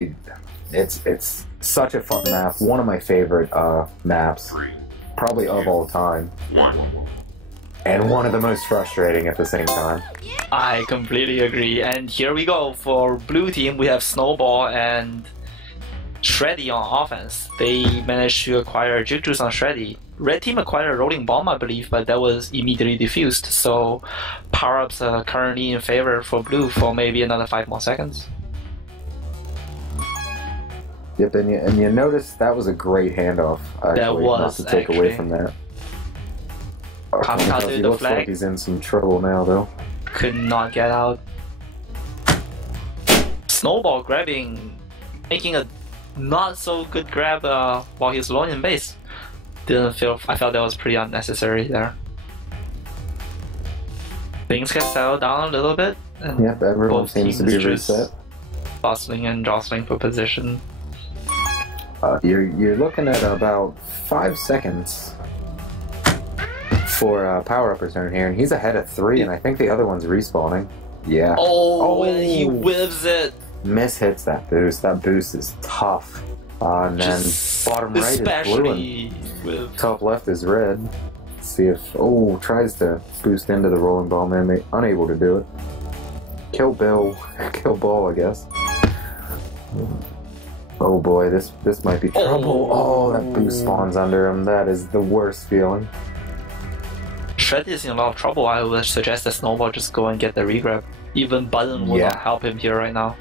It's such a fun map. One of my favorite maps, probably of all time. And one of the most frustrating at the same time. I completely agree. And here we go. For blue team, we have Snowball and Shreddy on offense. They managed to acquire Juke Juice on Shreddy. Red team acquired a Rolling Bomb, I believe, but that was immediately diffused. So power-ups are currently in favor for blue for maybe another 5 more seconds. Yep, and you notice that was a great handoff. Actually, that was, not to take away from that. He looks like he's in some trouble now, though. Could not get out. Snowball grabbing, making a not so good grab while he's alone in base. I felt that was pretty unnecessary there. Things get settled down a little bit. And yep, everyone seems to be reset. Bustling and jostling for position. You're looking at about 5 seconds for power-up return here, and he's ahead of 3, and I think the other one's respawning. Yeah. Oh, and he whiffs it. Miss hits that boost. That boost is tough. And then bottom right is blue, and top left is red. Let's see if tries to boost into the rolling ball, man. Unable to do it. Kill ball, I guess. Oh boy, this might be trouble. Oh, that boost spawns under him. That is the worst feeling. Shred is in a lot of trouble. I would suggest that Snowball just go and get the regrab. Even Button will not help him here right now.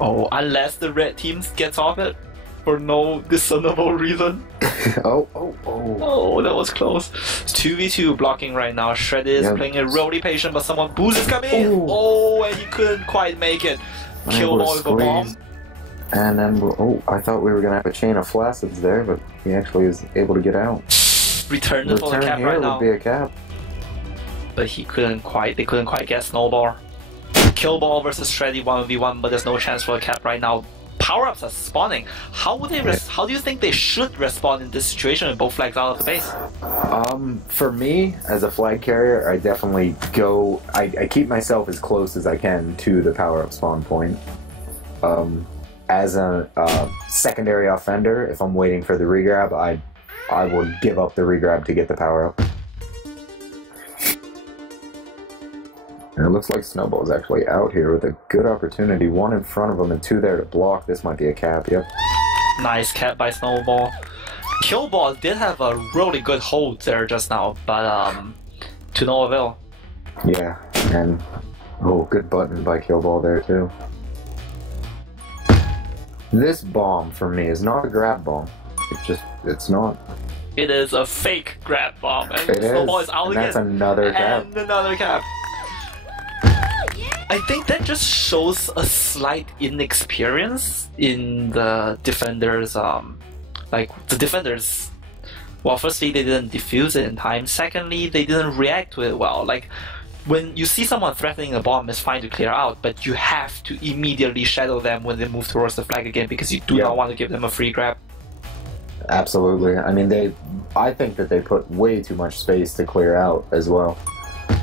Oh, unless the red team gets off it for no discernible reason. Oh, that was close. It's 2v2 blocking right now. Shred is playing it really patient, but someone boost is coming in. Oh, and he couldn't quite make it. Kill ball with a bomb. And then, I thought we were going to have a chain of flacids there, but he actually is able to get out. Return for the cap here right now. Would be a cap. But they couldn't quite get Snowball. Kill ball versus Shreddy 1v1, but there's no chance for a cap right now. Power-ups are spawning. How do you think they should respond in this situation with both flags out of the base? For me, as a flag carrier, I definitely go... I keep myself as close as I can to the power-up spawn point. As a secondary offender, if I'm waiting for the regrab, I would give up the regrab to get the power-up. And it looks like Snowball's actually out here with a good opportunity. 1 in front of him and 2 there to block. This might be a cap, yep. Nice cap by Snowball. Killball did have a really good hold there just now, but to no avail. Yeah, and good button by Killball there too. This bomb for me is not a grab bomb. It's not. It is a fake grab bomb, and it Snowball is out again. That's another cap. And another cap. I think that just shows a slight inexperience in the defenders. Well, firstly, they didn't defuse it in time. Secondly, they didn't react to it well. Like, when you see someone threatening a bomb, it's fine to clear out, but you have to immediately shadow them when they move towards the flag again, because you do not want to give them a free grab. Absolutely. I mean, I think that they put way too much space to clear out as well.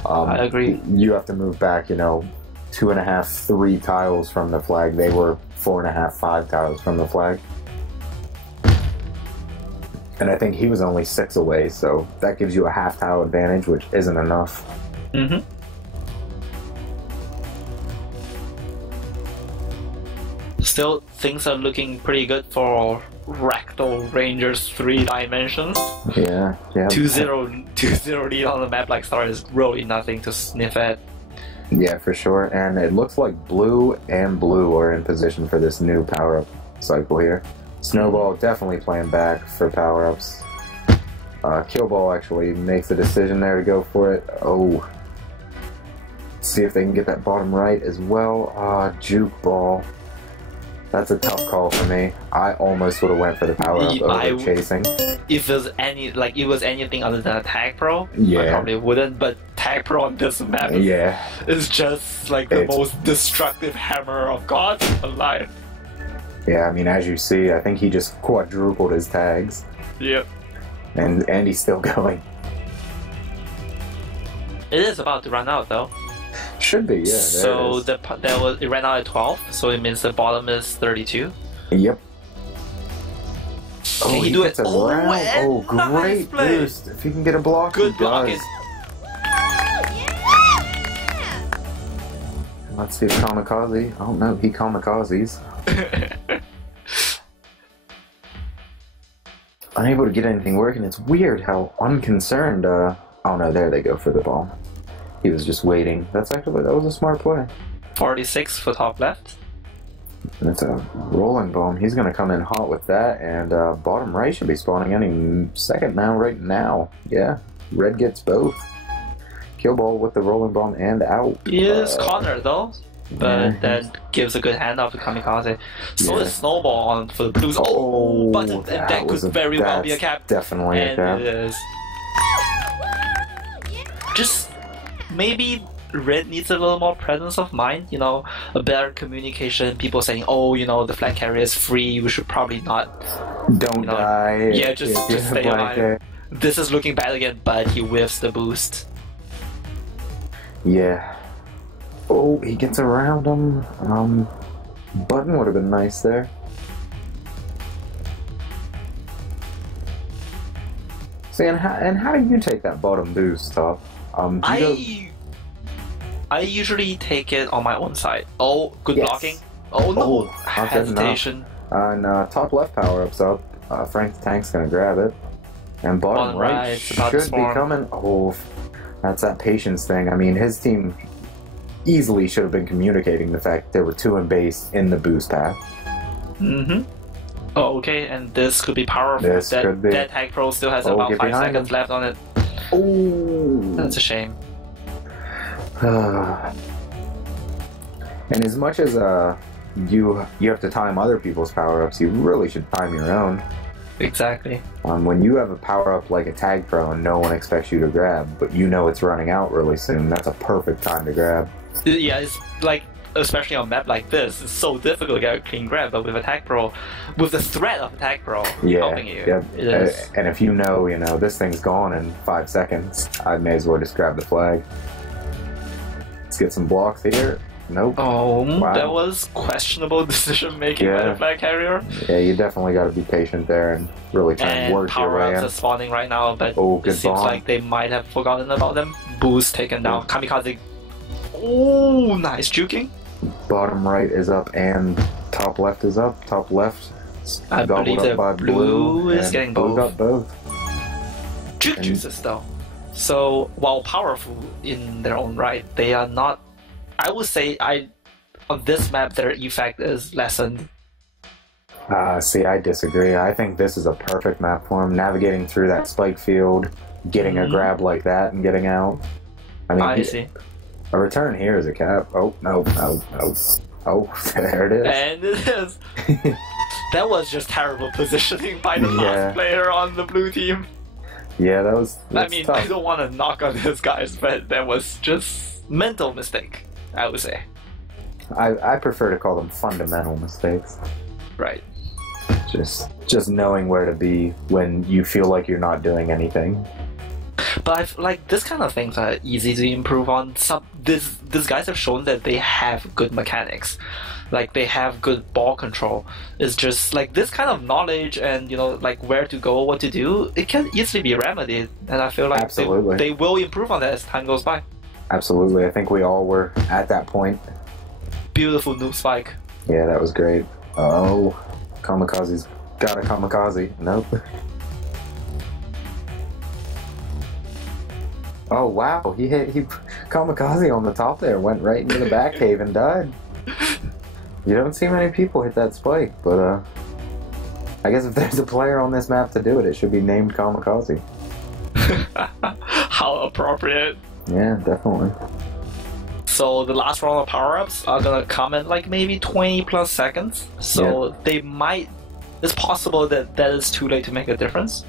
I agree. You have to move back, 2.5, 3 tiles from the flag. They were 4.5, 5 tiles from the flag. And I think he was only 6 away, so that gives you a half tile advantage, which isn't enough. Mm-hmm. Still, things are looking pretty good for Rectal Rangers 3 dimensions. Yeah. 2-0 lead on the map like Star is really nothing to sniff at. Yeah, for sure. And it looks like blue and blue are in position for this new power-up cycle here. Snowball definitely playing back for power-ups. Killball actually makes the decision there to go for it. Oh. See if they can get that bottom right as well. Juke ball. That's a tough call for me. I almost would have went for the power-up over chasing. If it was anything other than a Tag Pro, I probably wouldn't, but Tag Pro on this map is just like the most destructive hammer of God alive. Yeah, I mean, as you see, I think he just quadrupled his tags. Yep. And he's still going. It is about to run out, though. Should be, yeah. So it ran out at 12, so it means the bottom is 32. Yep. Can he do it? Oh, nice great boost. If he can get a block, good he blocking. does. Let's see if Kamikaze. Oh no, he kamikazes. Unable to get anything working. It's weird how unconcerned. Oh no, there they go for the ball. He was just waiting. That was a smart play. 46 for top left. That's a rolling bomb. He's going to come in hot with that, and bottom right should be spawning any second now, right now. Yeah, red gets both. Kill ball with the rolling bomb and out. He is cornered though, but that gives a good handoff to Kamikaze. So is Snowball on for the Blues. Oh, but that could very well be a cap. Definitely a cap. It is. Just maybe Red needs a little more presence of mind, you know, a better communication. People saying, oh, you know, the flag carrier is free, we should probably not. Don't die. Yeah, just stay alive. This is looking bad again, but he whiffs the boost. Yeah. Oh, he gets around him. Button would have been nice there. See, and how do you take that bottom boost, Top? I usually take it on my own side. Oh, good blocking. Oh no, hesitation. And top left power up's up. Frank the Tank's gonna grab it. And bottom right should be coming. Oh, that's that patience thing. I mean, his team easily should have been communicating the fact there were 2 in base in the boost path. Mm-hmm. Oh, okay, and this could be powerful. This could be. That Tag Pro still has about 5 seconds left on it. Oh, that's a shame. And as much as you have to time other people's power-ups, you really should time your own. Exactly. When you have a power-up like a Tag Pro and no one expects you to grab, but you know it's running out really soon, that's a perfect time to grab. Yeah, it's like, especially on a map like this, it's so difficult to get a clean grab, but with a Tag Pro, with the threat of a Tag Pro helping you, it is. And if you know, this thing's gone in 5 seconds, I may as well just grab the flag. Let's get some blocks here. Nope. Oh, wow. That was questionable decision making by the flag carrier. Yeah, you definitely got to be patient there and really try and work your way in. Power-ups are spawning right now, but it seems like they might have forgotten about them. Boost taken down. Kamikaze. Oh, nice juking. Bottom right is up and top left is up. Top left I believe the blue is getting both. Got both. Juke juices though. So while powerful in their own right, they are not. I would say on this map their effect is lessened. See, I disagree. I think this is a perfect map for him. Navigating through that spike field, getting a grab like that, and getting out. I mean, I see. A return here is a cap. Oh no! Oh, there it is. And it is. That was just terrible positioning by the last player on the blue team. Yeah, that's I mean, tough. I don't want to knock on these guys, but that was just mental mistake, I would say. I prefer to call them fundamental mistakes. Right. Just knowing where to be when you feel like you're not doing anything. But this kind of things are easy to improve on. These guys have shown that they have good mechanics. Like, they have good ball control. It's just, like, this kind of knowledge and, like, where to go, what to do, it can easily be remedied. And I feel like they will improve on that as time goes by. Absolutely. I think we all were at that point. Beautiful noob spike. Yeah, that was great. Oh, Kamikaze's got a kamikaze. Nope. Oh, wow. He kamikaze on the top there. Went right into the back cave and died. You don't see many people hit that spike, but I guess if there's a player on this map to do it, it should be named Kamikaze. How appropriate. Yeah, definitely. So the last round of power-ups are gonna come in like maybe 20 plus seconds. So they might. It's possible that is too late to make a difference.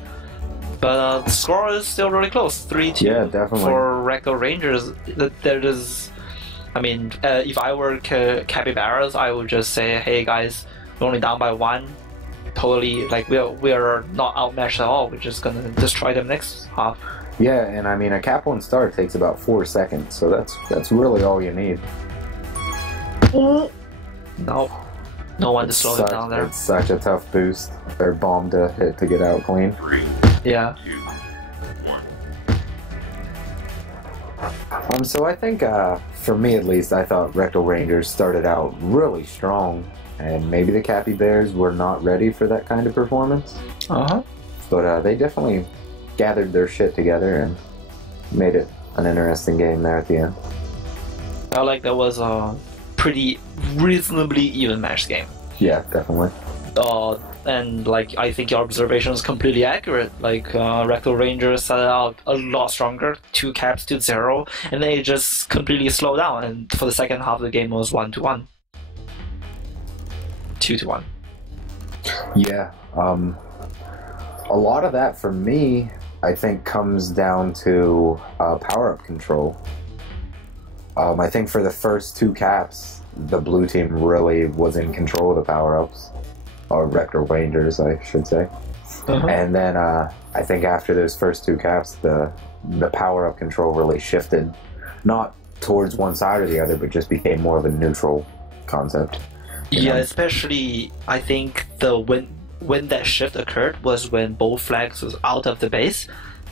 But the score is still really close. 3-2 for Rectal Rangers. There is. I mean, if I were Capybaras, I would just say, hey guys, we're only down by 1. Totally, like, we are not outmatched at all. We're just gonna destroy them next half. Yeah, and I mean a Cap 1 star takes about 4 seconds, so that's really all you need. No, no one to slow it down there. It's such a tough boost or bomb to hit to get out clean. Yeah. So I think, for me at least, I thought Rectal Rangers started out really strong, and maybe the Capybaras were not ready for that kind of performance. But they definitely gathered their shit together and made it an interesting game there at the end. I felt like that was a pretty reasonably even matched game. Yeah, definitely. And like I think your observation is completely accurate. Like Rectal Rangers started out a lot stronger, 2 caps to 0, and then it just completely slowed down. And for the second half of the game, it was 1-1, 2-1. Yeah, a lot of that for me, I think, comes down to power-up control. I think for the first 2 caps, the blue team really was in control of the power-ups. Or Rectal Rangers, I should say. And then I think after those first 2 caps, the power-up control really shifted. Not towards one side or the other, but just became more of a neutral concept. Yeah, especially I think when that shift occurred was when both flags was out of the base.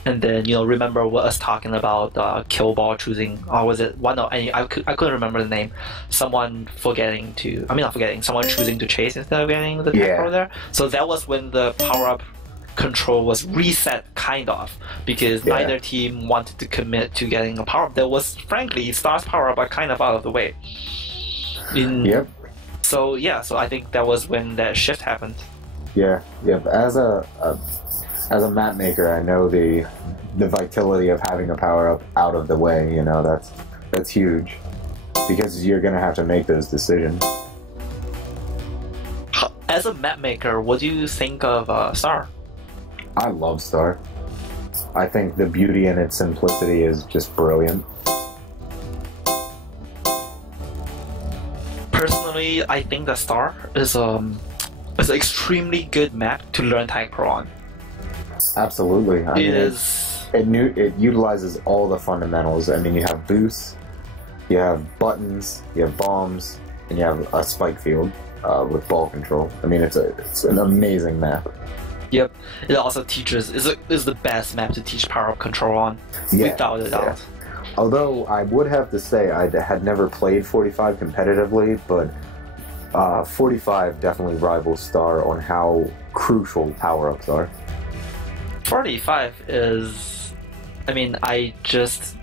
And then, remember us talking about Kill Ball choosing, or was it one of, I couldn't remember the name. Someone choosing to chase instead of getting the tackle there. So that was when the power-up control was reset, kind of, because neither team wanted to commit to getting a power-up. That was, frankly, Star's power-up are kind of out of the way. So yeah, so I think that was when that shift happened. Yeah. As a map maker, I know the vitality of having a power-up out of the way, that's huge. Because you're going to have to make those decisions. As a map maker, what do you think of Star? I love Star. I think the beauty in its simplicity is just brilliant. Personally, I think that Star is an extremely good map to learn Tag Pro on. Absolutely. I mean, it utilizes all the fundamentals. I mean, you have boosts, you have buttons, you have bombs, and you have a spike field with ball control. I mean, it's an amazing map. Yep. It also teaches is the best map to teach power-up control on, without a doubt. Although I would have to say I had never played 45 competitively, but 45 definitely rivals Star on how crucial power-ups are. 45 is, I mean, I just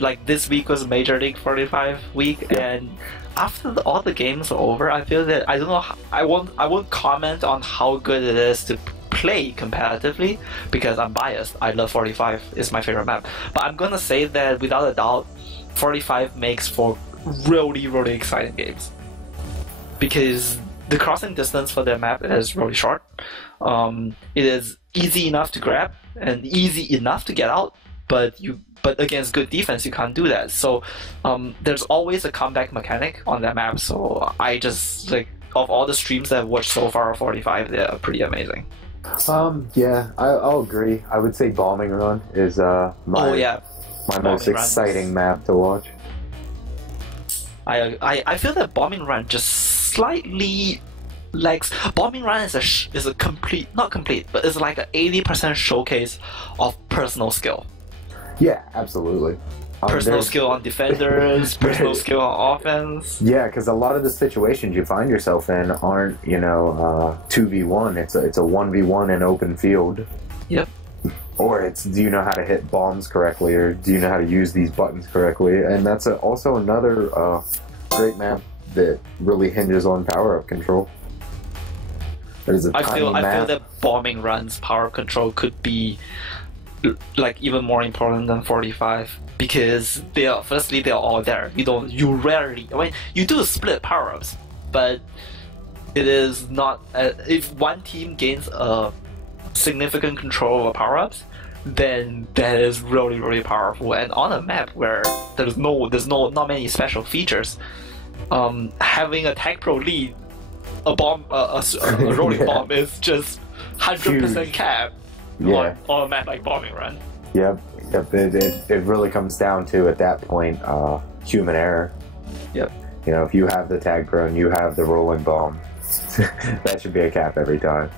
like this week was Major League 45 week, and after all the games are over, I feel that I don't know. I won't comment on how good it is to play competitively because I'm biased. I love 45; it's my favorite map. But I'm gonna say that without a doubt, 45 makes for really, really exciting games because the crossing distance for their map is really short. It is easy enough to grab and easy enough to get out, but against good defense you can't do that. So there's always a comeback mechanic on that map. So I just of all the streams that I've watched so far of 45, they're pretty amazing. Yeah, I'll agree. I would say Bombing Run is my most exciting map to watch. I feel that Bombing Run just slightly lags. Bombing Run is a complete, not complete, but it's like an 80% showcase of personal skill. Yeah, absolutely. Personal skill on defenders, personal skill on offense. Yeah, because a lot of the situations you find yourself in aren't, 2v1. It's a 1v1 in open field. Yep. Or it's, do you know how to hit bombs correctly, or do you know how to use these buttons correctly? And that's also another great map that really hinges on power-up control. I feel that Bombing Run's power control could be even more important than 45 because they're all there. You rarely, you do split power-ups, but it is not if one team gains a significant control of power-ups, then that is really, really powerful. And on a map where there's not many special features, having a Tag Pro lead a rolling bomb is just 100% cap on a map like Bombing Run. Yep. It really comes down to, at that point, human error. Yep. You know, if you have the tag pro and you have the rolling bomb, that should be a cap every time,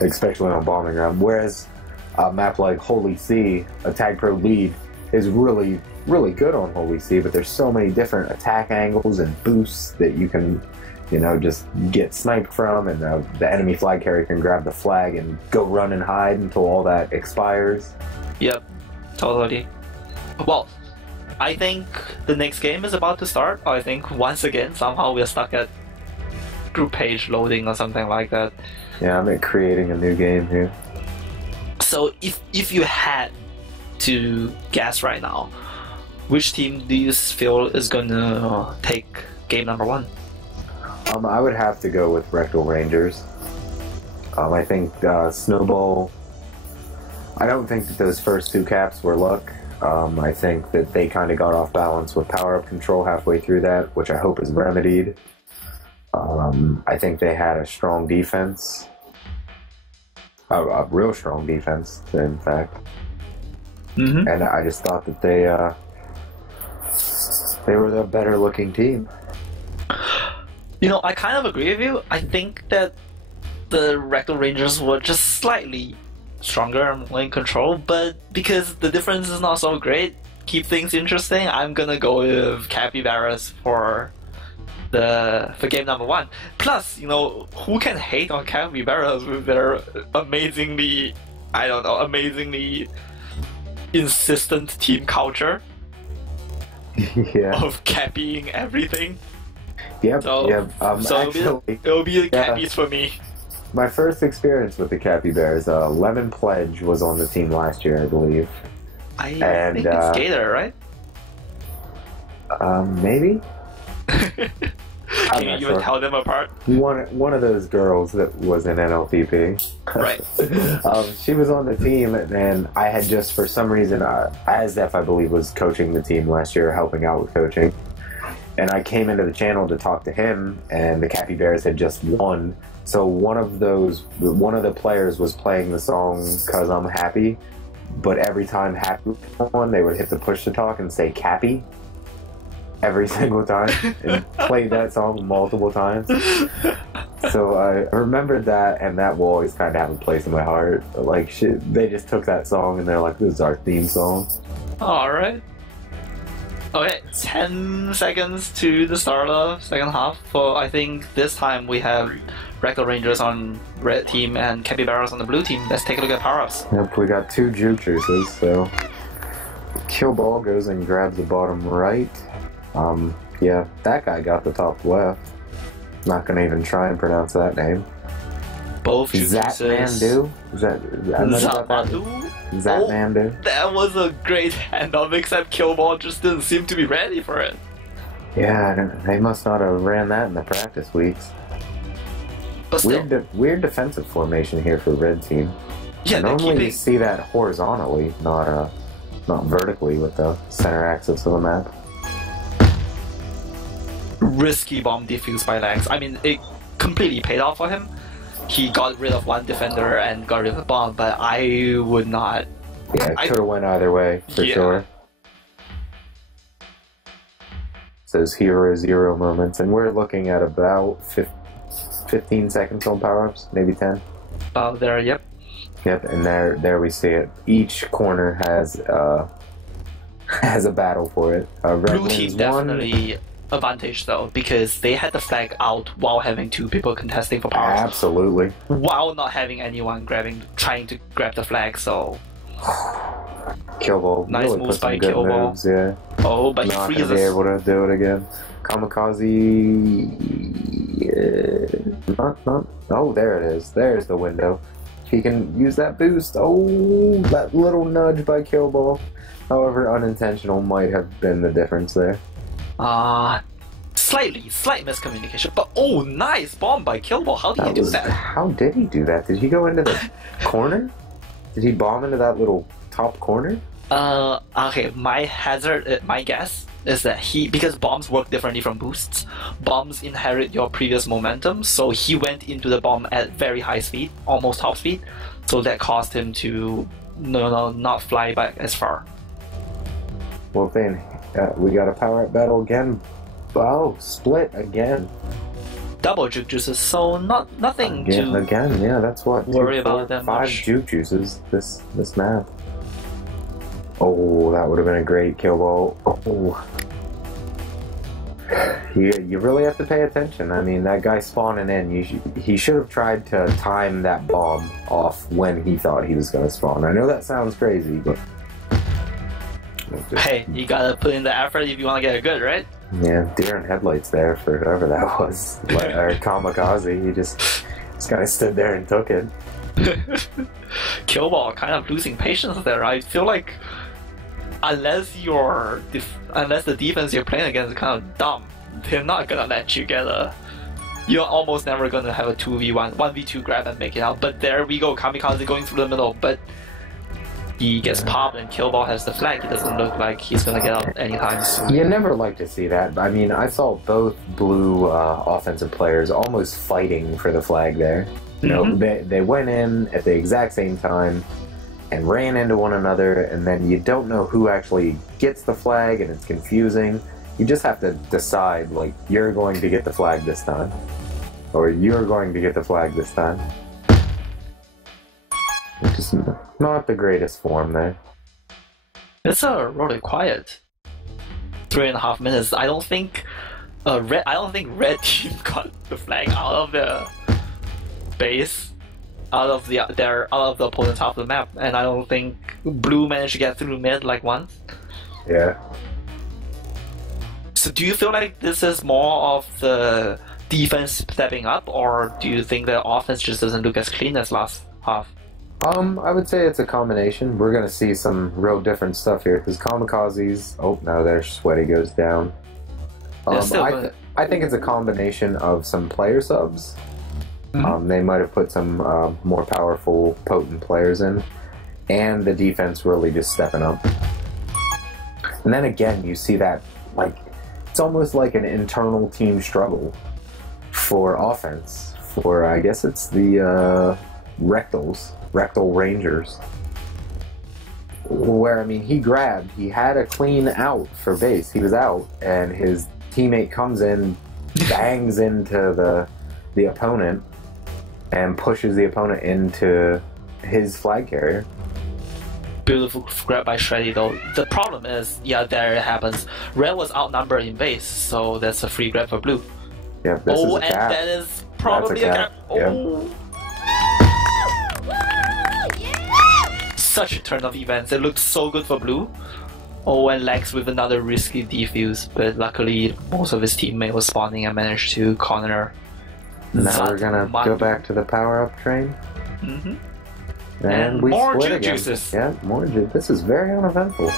especially on bombing ground. Whereas a map like Holy See, a tag pro lead is really good on Holy See, but there's so many different attack angles and boosts that you can, you know, just get sniped from, and the enemy flag carrier can grab the flag and go run and hide until all that expires. Yep, totally. Well, I think the next game is about to start. I think once again, somehow we're stuck at group page loading or something like that. Yeah, I'm creating a new game here. So if you had to guess right now, which team do you feel is gonna take game number 1? I would have to go with Rectal Rangers. I think Snowball. I don't think that those first 2 caps were luck. I think that they kind of got off balance with power-up control halfway through that, which I hope is remedied. I think they had a strong defense. A real strong defense, in fact. Mm-hmm. And I just thought that they were the better-looking team. You know, I kind of agree with you. I think that the Rectal Rangers were just slightly stronger and more in control, but because the difference is not so great, keep things interesting, I'm gonna go with Capybaras for game number 1. Plus, you know, who can hate on Capybaras with their amazingly insistent team culture of cappying everything. Yep. So it'll be the Cappies for me. My first experience with the Capybaras, Lemon Pledge was on the team last year, I believe. I think it's Gator, right? Maybe? Can you even tell them apart? One of those girls that was in NLTP. Right. She was on the team, and I had just, for some reason, Azef, I believe, was coaching the team last year, helping out with coaching. And I came into the channel to talk to him, and the Capybaras had just won. So one of the players was playing the song "Cause I'm Happy," but every time Happy won, they would hit the push to talk and say "Cappy" every single time, and played that song multiple times. So I remembered that, and that will always kind of have a place in my heart. Like, they just took that song and they're like, "This is our theme song." All right. Okay, 10 seconds to the start of second half. So I think this time we have Rectal Rangers on red team and Capybaras on the blue team. Let's take a look at power-ups. Yep, we got 2 juke juices, so Kill Ball goes and grabs the bottom right. Yeah, that guy got the top left. Not gonna even try and pronounce that name. Both juke juices. Zatmandu? Zatmandu? Oh, that was a great handoff, except Kill Ball just didn't seem to be ready for it. Yeah, they must not have ran that in the practice weeks. But still, weird defensive formation here for red team. Yeah, normally you see that horizontally, not vertically with the center axis of the map. Risky bomb defused by Lex. I mean, it completely paid off for him. He got rid of one defender and got rid of the bomb, but I would not. Yeah, it could have went either way, for sure. Those hero zero moments, and we're looking at about 15 seconds on power-ups, maybe 10. There, yep. Yep, and there we see it. Each corner has a battle for it. Blue team definitely advantage though, because they had the flag out while having 2 people contesting for power. Absolutely. While not having anyone trying to grab the flag, so. Kill Ball. Nice really moves by Kill Ball. Yeah. Oh, but not he freezes. Not gonna be able to do it again. Kamikaze. Not. Oh, there it is. There's the window. He can use that boost. Oh, that little nudge by Kill Ball. However, unintentional might have been the difference there. Slight miscommunication, but oh, nice bomb by Kill Ball. How did he do that? How did he do that? Did he go into the corner? Did he bomb into that little top corner? Okay, my guess is that because bombs work differently from boosts. Bombs inherit your previous momentum, so he went into the bomb at very high speed, almost top speed, so that caused him to not fly back as far. Well, then we got a power-up battle again. Oh, split again. Double juke juices, so nothing to again. Yeah, that's what worry about that 5 much. juke juices this map. Oh, that would have been a great kill ball. Oh. You really have to pay attention. I mean, that guy spawning in, he should have tried to time that bomb off when he thought he was going to spawn. I know that sounds crazy, but... Hey, you gotta put in the effort if you want to get it good, right? Yeah, deer in headlights there for whoever that was. Or kamikaze, he just... This guy stood there and took it. Killball kind of losing patience there. I feel like unless the defense you're playing against is kind of dumb, they're not gonna let you get a... You're almost never gonna have a 2v1, 1v2 grab and make it out. But there we go, Kamikaze going through the middle, but he gets popped and Killball has the flag. It doesn't look like he's gonna get out anytime soon. You never like to see that. I mean, I saw both blue offensive players almost fighting for the flag there. You know, they went in at the exact same time and ran into one another, and then you don't know who actually gets the flag, and it's confusing. You just have to decide, like, you're going to get the flag this time. Or you're going to get the flag this time. Which is not the greatest form there. It's really quiet. 3.5 minutes. I don't think red team got the flag out of the base, out of the opponent's half of the map, and I don't think blue managed to get through mid like once. Yeah. So do you feel like this is more of the defense stepping up, or do you think the offense just doesn't look as clean as last half? I would say it's a combination. We're gonna see some real different stuff here because Kamikazes. Oh no, their sweaty goes down. I think it's a combination of some player subs. They might have put some more powerful, potent players in, and the defense really just stepping up. And then again, you see that, like, it's almost like an internal team struggle for offense. For, I guess it's the Rectal Rangers. Where, I mean, he had a clean out for base. He was out, and his teammate comes in, bangs into the opponent, and pushes the opponent into his flag carrier. Beautiful grab by Shreddy though. The problem is, yeah, there it happens. Red was outnumbered in base, so that's a free grab for blue. Yep, this is a cap. And that is probably a cap. Oh. Yep. Such a turn of events. It looked so good for blue. Oh, and Lex with another risky defuse, but luckily most of his teammate was spawning and managed to corner. Now we're gonna go back to the power-up train. And we more split juke again. juices. Yeah, more juke. This is very uneventful.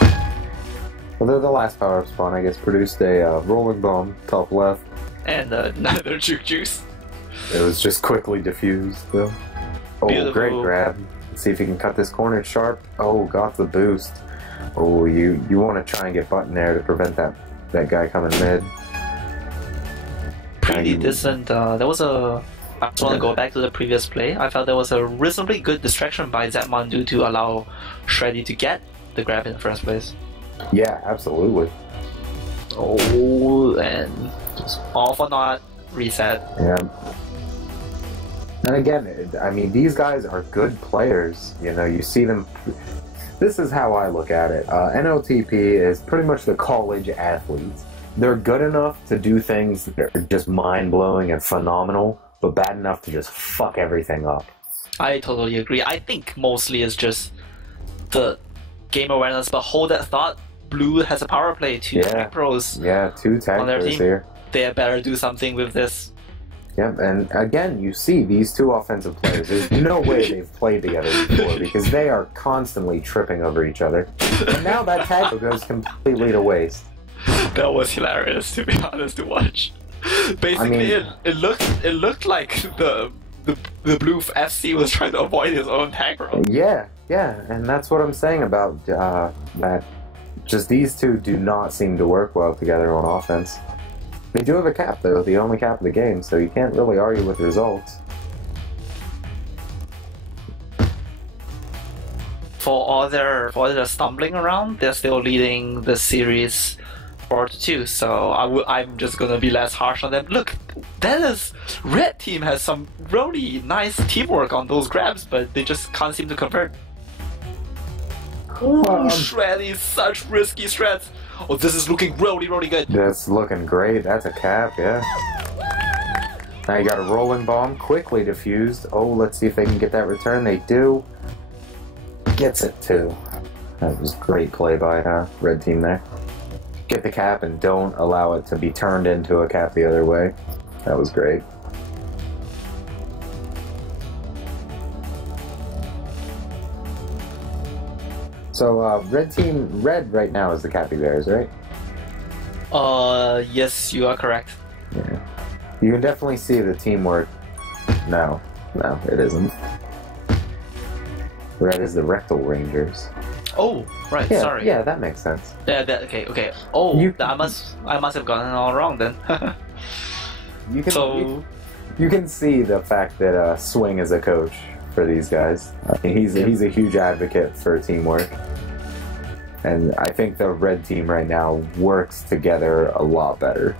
Although the last power-up spawn, I guess, produced a rolling bomb, top left. And another juke juice. It was just quickly diffused, though. Oh, Beautiful. Great grab. Let's see if he can cut this corner sharp. Oh, got the boost. Oh, you want to try and get button there to prevent that guy coming mid. Pretty decent. There was a... I just want to go back to the previous play. I felt there was a reasonably good distraction by Zetmandu to allow Shreddy to get the grab in the first place. Yeah, absolutely. Oh, and just all for naught. Reset. Yeah. And again, I mean, these guys are good players. You know, you see them... This is how I look at it. NLTP is pretty much the college athletes. They're good enough to do things that are just mind-blowing and phenomenal, but bad enough to just fuck everything up. I totally agree. I think mostly it's just the game awareness, but hold that thought. Blue has a power play, two tag pros. Yeah, 2 tag pros here. They better do something with this. Yep, and again, you see these 2 offensive players. There's no way they've played together before because they are constantly tripping over each other. And now that tag goes completely to waste. That was hilarious, to be honest, to watch. Basically, I mean, it looked like the blue FC was trying to avoid his own tag roll. Yeah, and that's what I'm saying about that. Just these 2 do not seem to work well together on offense. They do have a cap, though, the only cap of the game, so you can't really argue with the results. for all their stumbling around, they're still leading the series 4-2. So I'm just gonna be less harsh on them. Look, red team has some really nice teamwork on those grabs, but they just can't seem to convert. Ooh, shredding such risky shreds. Oh, this is looking really good. That's looking great. That's a cap, yeah. Now you got a rolling bomb, quickly diffused. Oh, let's see if they can get that return. They do. Gets it too. That was great play by red team there. Get the cap and don't allow it to be turned into a cap the other way. That was great. So red right now is the Capybaras, right? Yes, you are correct. Yeah. You can definitely see the teamwork. No, it isn't. Red is the Rectal Rangers. Oh, right. Yeah, sorry. Yeah, that makes sense. Yeah. Okay. Oh, I must have gotten it all wrong then. You can see the fact that Swing is a coach for these guys. I mean, he's a huge advocate for teamwork, and I think the red team right now works together a lot better.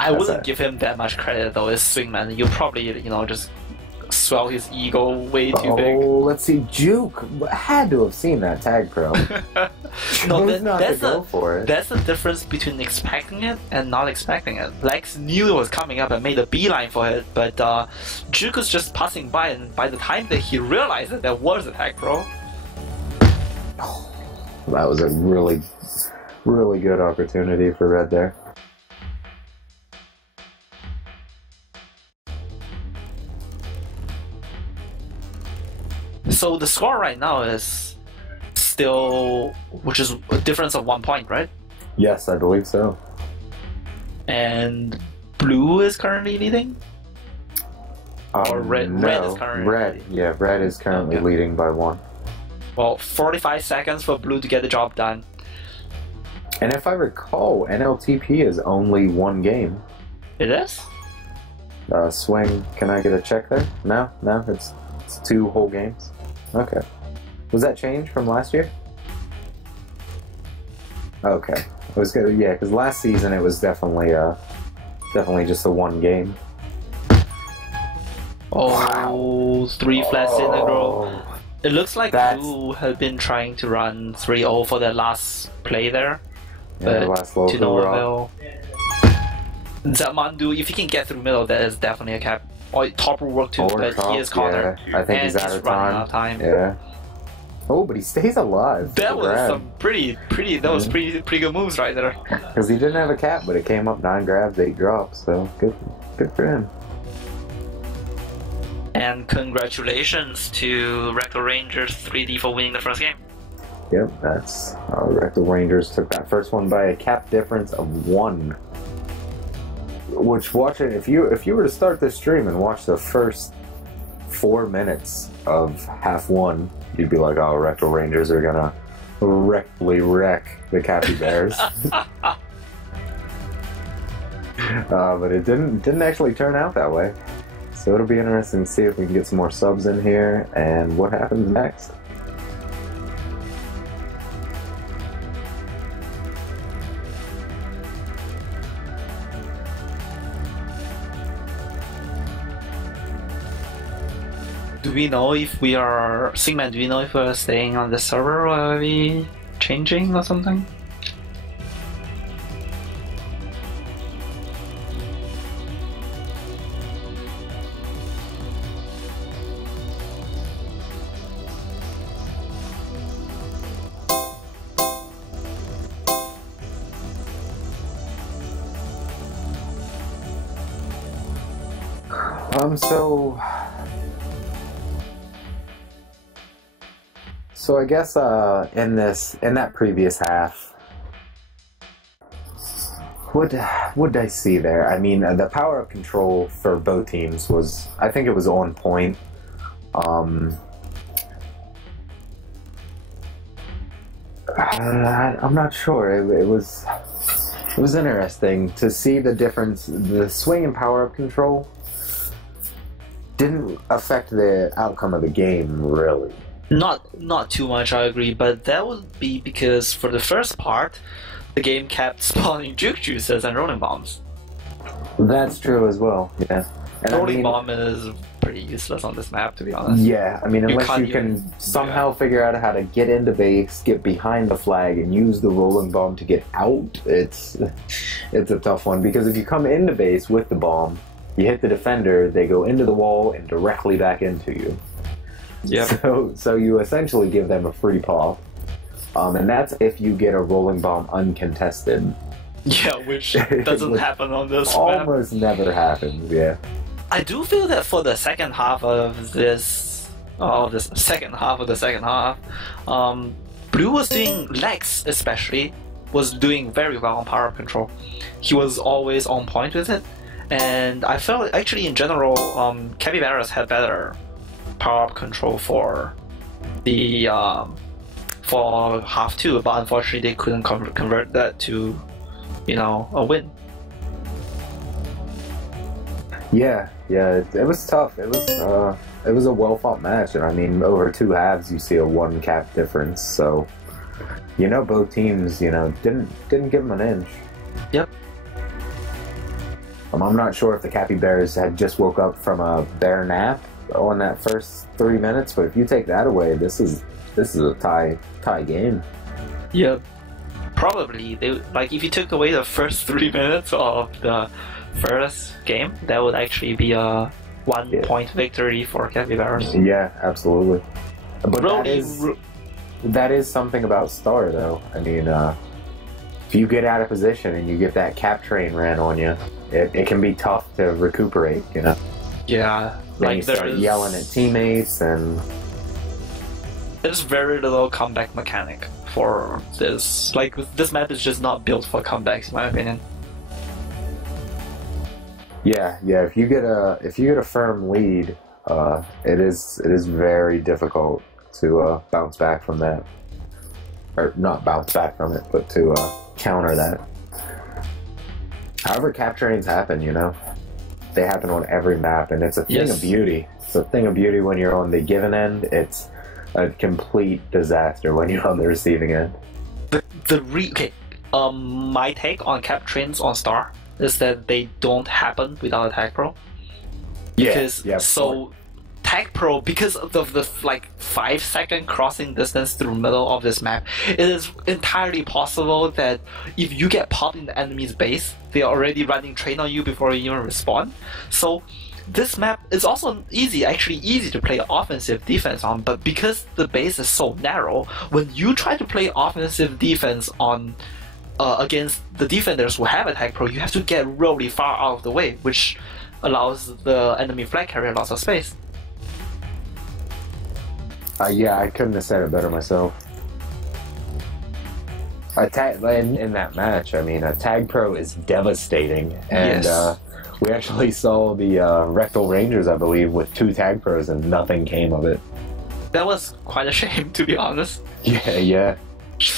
I wouldn't give him that much credit though. As Swingman, you probably just swell his ego way too big. Oh, let's see. Juke had to have seen that tag pro. No, that's the difference between expecting it and not expecting it. Lex knew it was coming up and made a beeline for it, but Juke was just passing by, and by the time that he realized that there was a tag pro. Oh, that was a really good opportunity for red there. So the score right now is still, which is a difference of 1 point, right? Yes, I believe so. And blue is currently leading? Or red is currently Red is currently leading by 1. Well, 45 seconds for blue to get the job done. And if I recall, NLTP is only 1 game. It is? Swing, can I get a check there? No, it's 2 whole games. Okay. Was that changed from last year? Okay. It was good, yeah, because last season it was definitely just a 1 game. Oh, wow. 3 flats in a row. It looks like blue have been trying to run 3-0 for their last play there. Yeah, the last low to no avail. Zamandu, if he can get through middle, that is definitely a cap. Or top will work too, but he is cornered. Yeah. I think he's out of time. Yeah. Oh, but he stays alive. That was some pretty good moves right there. Because he didn't have a cap, but it came up 9 grabs, 8 drops, so good for him. And congratulations to Rectal Rangers 3D for winning the first game. Yep, that's Rectal Rangers took that first one by a cap difference of 1. Which, watching, if you were to start this stream and watch the first 4 minutes of half 1, you'd be like, oh, Rectal Rangers are gonna rectally wreck the Capybaras. But it didn't actually turn out that way. So it'll be interesting to see if we can get some more subs in here and what happens next. Do we know if we are... Singman, do we know if we're staying on the server or are we changing or something? So I guess in that previous half, what did I see there? I mean, the power of control for both teams was, I think it was on point. I'm not sure. It was interesting to see the difference. The swing and power of control didn't affect the outcome of the game, really. Not too much, I agree, but that would be because for the first part, the game kept spawning juke juices and rolling bombs. That's true as well, yeah. And Rolling bomb is pretty useless on this map, to be honest. Yeah, I mean, unless you can somehow figure out how to get into base, get behind the flag, and use the rolling bomb to get out, it's a tough one. Because if you come into base with the bomb, you hit the defender, they go into the wall and directly back into you. Yeah. So you essentially give them a free pop, and that's if you get a rolling bomb uncontested. Yeah, which doesn't happen on this map. Almost never happens. Yeah. I do feel that for the second half of this second half, Blue was doing Lex especially was doing very well on power up control. He was always on point with it, and I felt actually in general, Capybaras had better power up control for the for half two, but unfortunately they couldn't convert that to, you know, a win. Yeah, it was tough. It was a well-fought match, and I mean, over 2 halves, you see a 1 cap difference. So, you know, both teams, you know, didn't give them an inch. Yep. I'm not sure if the Capybaras had just woke up from a bear nap on that first 3 minutes, but if you take that away, this is a tie game. Yep. Probably they like if you took away the first 3 minutes of the first game, that would actually be a 1-point victory for Capybaras. Yeah, absolutely. But that is something about Star, though. I mean, if you get out of position and you get that cap train ran on you, it can be tough to recuperate, you know? Yeah. Then you start yelling at teammates, and there's very little comeback mechanic for this. Like, this map is just not built for comebacks, in my opinion. Yeah. If you get a firm lead, it is very difficult to bounce back from that, or not bounce back from it, but to counter that. However, cap trains happen, you know. They happen on every map, and it's a thing of beauty. It's a thing of beauty when you're on the given end. It's a complete disaster when you're on the receiving end. My take on cap trains on Star is that they don't happen without Tag Pro. Tag Pro, because of the like 5-second crossing distance through the middle of this map, it is entirely possible that if you get popped in the enemy's base, they are already running train on you before you even respawn. So this map is also actually easy to play offensive defense on, but because the base is so narrow, when you try to play offensive defense on against the defenders who have a Tag Pro, you have to get really far out of the way, which allows the enemy flag carrier lots of space. Yeah, I couldn't have said it better myself. In that match, I mean, a Tag Pro is devastating, and we actually saw the Rectal Rangers, I believe, with 2 Tag Pros, and nothing came of it. That was quite a shame, to be honest. Yeah.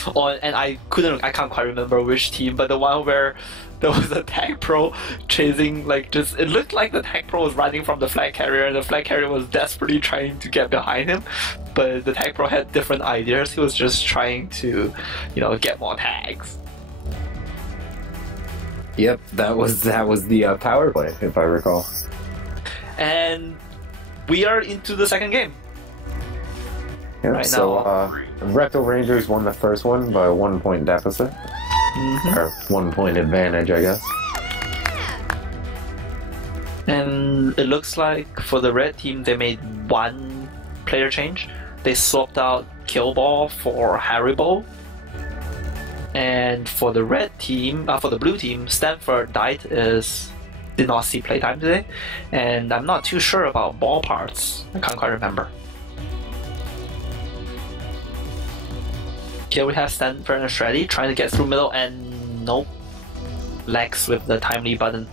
And I can't quite remember which team, but the one where there was a Tag Pro chasing, it looked like the Tag Pro was running from the flag carrier, and the flag carrier was desperately trying to get behind him, but the Tag Pro had different ideas. He was just trying to, get more tags. Yep, that was the power play, if I recall. And we are into the second game. Yep, right so now. Rectal Rangers won the first one by a 1-point deficit. Or 1-point advantage, I guess. And it looks like for the red team, they made 1 player change. They swapped out Killball for Haribo. And for the red team, for the blue team, Stanford did not see playtime today. And I'm not too sure about ball parts. I can't quite remember. Here we have Stanford and Shreddy trying to get through middle, and nope. Lex with the timely button.